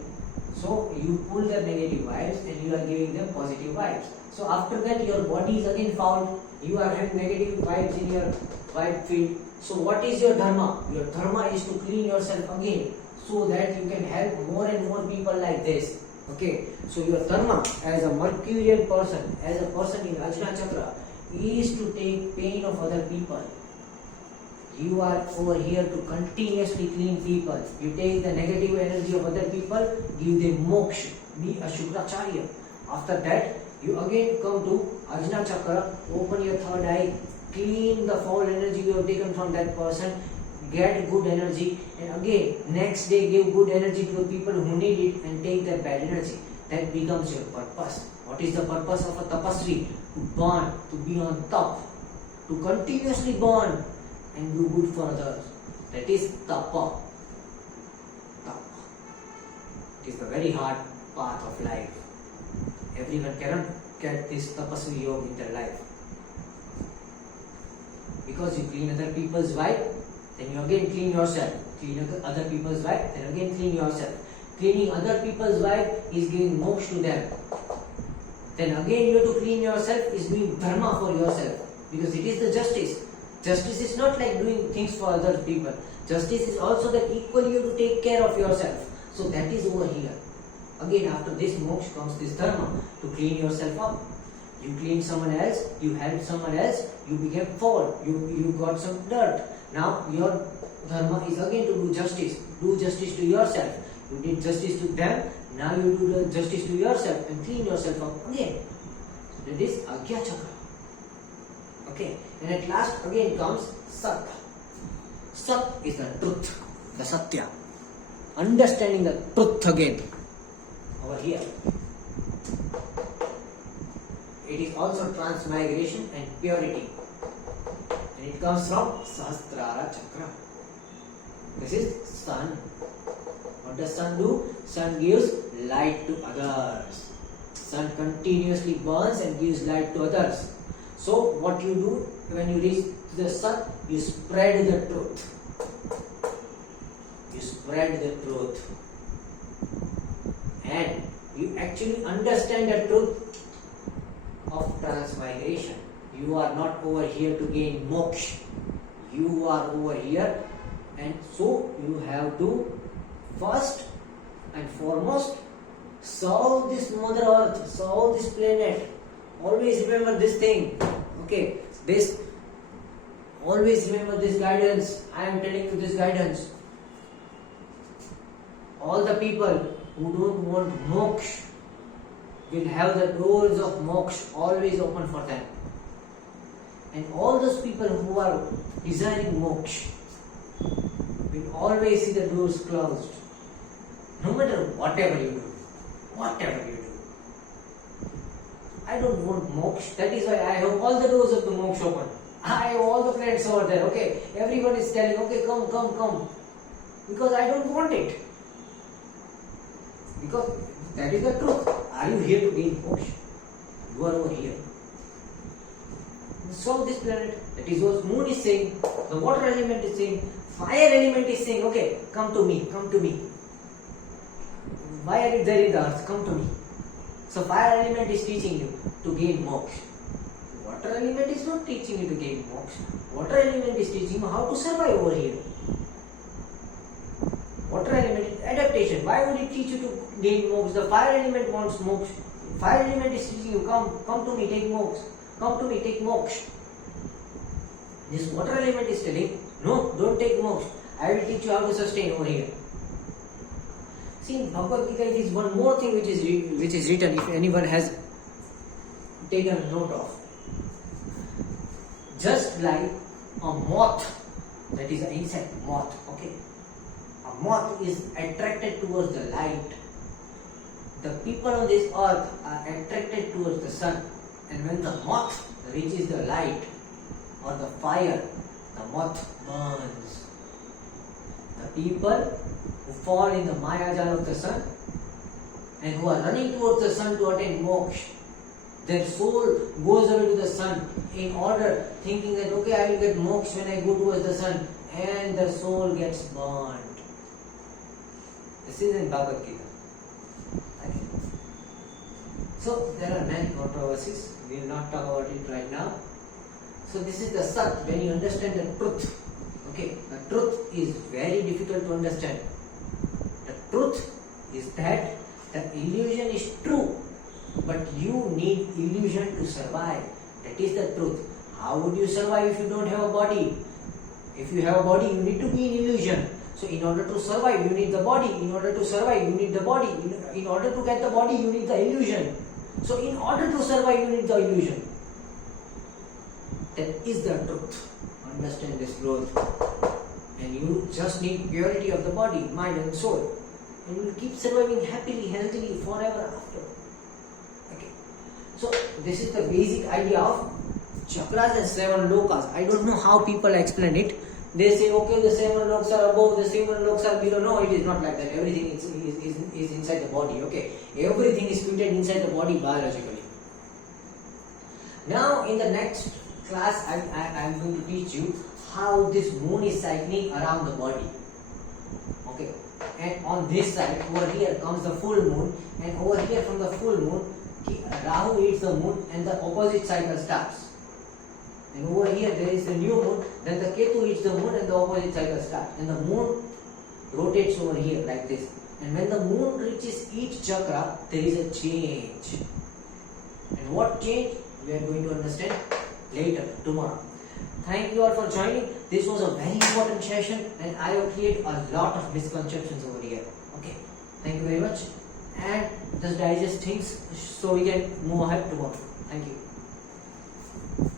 So you pull the negative vibes and you are giving them positive vibes. So after that your body is again found, you are having negative vibes in your vibe field. So what is your dharma? Your dharma is to clean yourself again so that you can help more and more people like this. Okay, so your dharma as a Mercurian person, as a person in Ajna Chakra, is to take pain of other people. You are over here to continuously clean people. You take the negative energy of other people, give them moksha, be a Shukracharya. After that, you again come to Ajna Chakra, open your third eye, clean the foul energy you have taken from that person, get good energy, and again, next day give good energy to the people who need it and take that bad energy. That becomes your purpose. What is the purpose of a tapasvi? To burn, to be on top, to continuously burn and do good for others. That is tapa. Tapa. It is the very hard path of life. Everyone cannot get this tapasvi yoga in their life. Because you clean other people's wife, then you again clean yourself. Clean other people's wife, then again clean yourself. Cleaning other people's wife is giving moksha to them. Then again you have to clean yourself is doing dharma for yourself. Because it is the justice. Justice is not like doing things for other people. Justice is also that equally you have to take care of yourself. So that is over here. Again, after this moksha comes this dharma, to clean yourself up. You clean someone else, you help someone else, you became full, you got some dirt. Now your dharma is again to do justice. Do justice to yourself. You did justice to them, now you do the justice to yourself and clean yourself up again. So that is Agya Chakra. Okay, and at last again comes Sat. Sat is the truth, the Satya. Understanding the truth again. Over here. It is also transmigration and purity. And it comes from Sahasrara Chakra. This is sun. What does sun do? Sun gives light to others. Sun continuously burns and gives light to others. So what you do when you reach the sun, you spread the truth. You spread the truth. And you actually understand the truth of transmigration. You are not over here to gain moksha. You are over here, and so you have to first and foremost serve this Mother Earth, serve this planet. Always remember this thing. Okay, this. Always remember this guidance. I am telling you this guidance. All the people who don't want moksha will have the doors of moksha always open for them. And all those people who are desiring moksha will always see the doors closed. No matter whatever you do. Whatever you do. I don't want moksha. That is why I have all the doors of the moksha open. I have all the friends over there. Okay, everyone is telling, okay, come. Because I don't want it. Because that is the truth. Are you here to gain moksha? You are over here. Solve this planet. That is what moon is saying. The water element is saying. Fire element is saying, okay, come to me. Why are you there in the earth? Come to me. So fire element is teaching you to gain moksha. Water element is not teaching you to gain moksha. Water element is teaching you how to survive over here. Water element is adaptation. Why would it teach you to gain moksha? The fire element wants moksha. Fire element is teaching you, come to me, take moksha. Come to me, take moksha. This water element is telling, no, don't take moksha. I will teach you how to sustain over here. See, in Bhagavad Gita, it is one more thing which is written, if anyone has taken note of. Just like a moth, that is an insect, moth, okay. A moth is attracted towards the light. The people on this earth are attracted towards the sun. And when the moth reaches the light or the fire, the moth burns. The people who fall in the Maya Jal of the sun and who are running towards the sun to attain moksha, their soul goes away to the sun in order thinking that, okay, I will get moksha when I go towards the sun, and their soul gets burned. This is in Bhagavad Gita. Okay. So there are many controversies. We will not talk about it right now. So this is the Sat, when you understand the truth. Okay, the truth is very difficult to understand. The truth is that the illusion is true, but you need illusion to survive. That is the truth. How would you survive if you don't have a body? If you have a body, you need to be in illusion. So in order to survive, you need the body. In order to survive, you need the body. In order to get the body, you need the illusion. So in order to survive, you need the illusion. That is the truth. Understand this growth. And you just need purity of the body, mind and soul. And you will keep surviving happily, healthily, forever after. Okay. So this is the basic idea of chakras and 7 lokas. I don't know how people explain it. They say, okay, the 7 lokas are above, the 7 lokas are below. No, it is not like that. Everything is inside the body. Okay. Everything is fitted inside the body biologically. Now in the next class I'm going to teach you how this moon is cycling around the body. Okay, and on this side over here comes the full moon, and over here from the full moon Rahu eats the moon and the opposite cycle starts. And over here there is the new moon, then the Ketu eats the moon and the opposite cycle starts. And the moon rotates over here like this. And when the moon reaches each chakra, there is a change. And what change? We are going to understand later, tomorrow. Thank you all for joining. This was a very important session and I have created a lot of misconceptions over here. Okay, thank you very much. And just digest things so we can move ahead tomorrow. Thank you.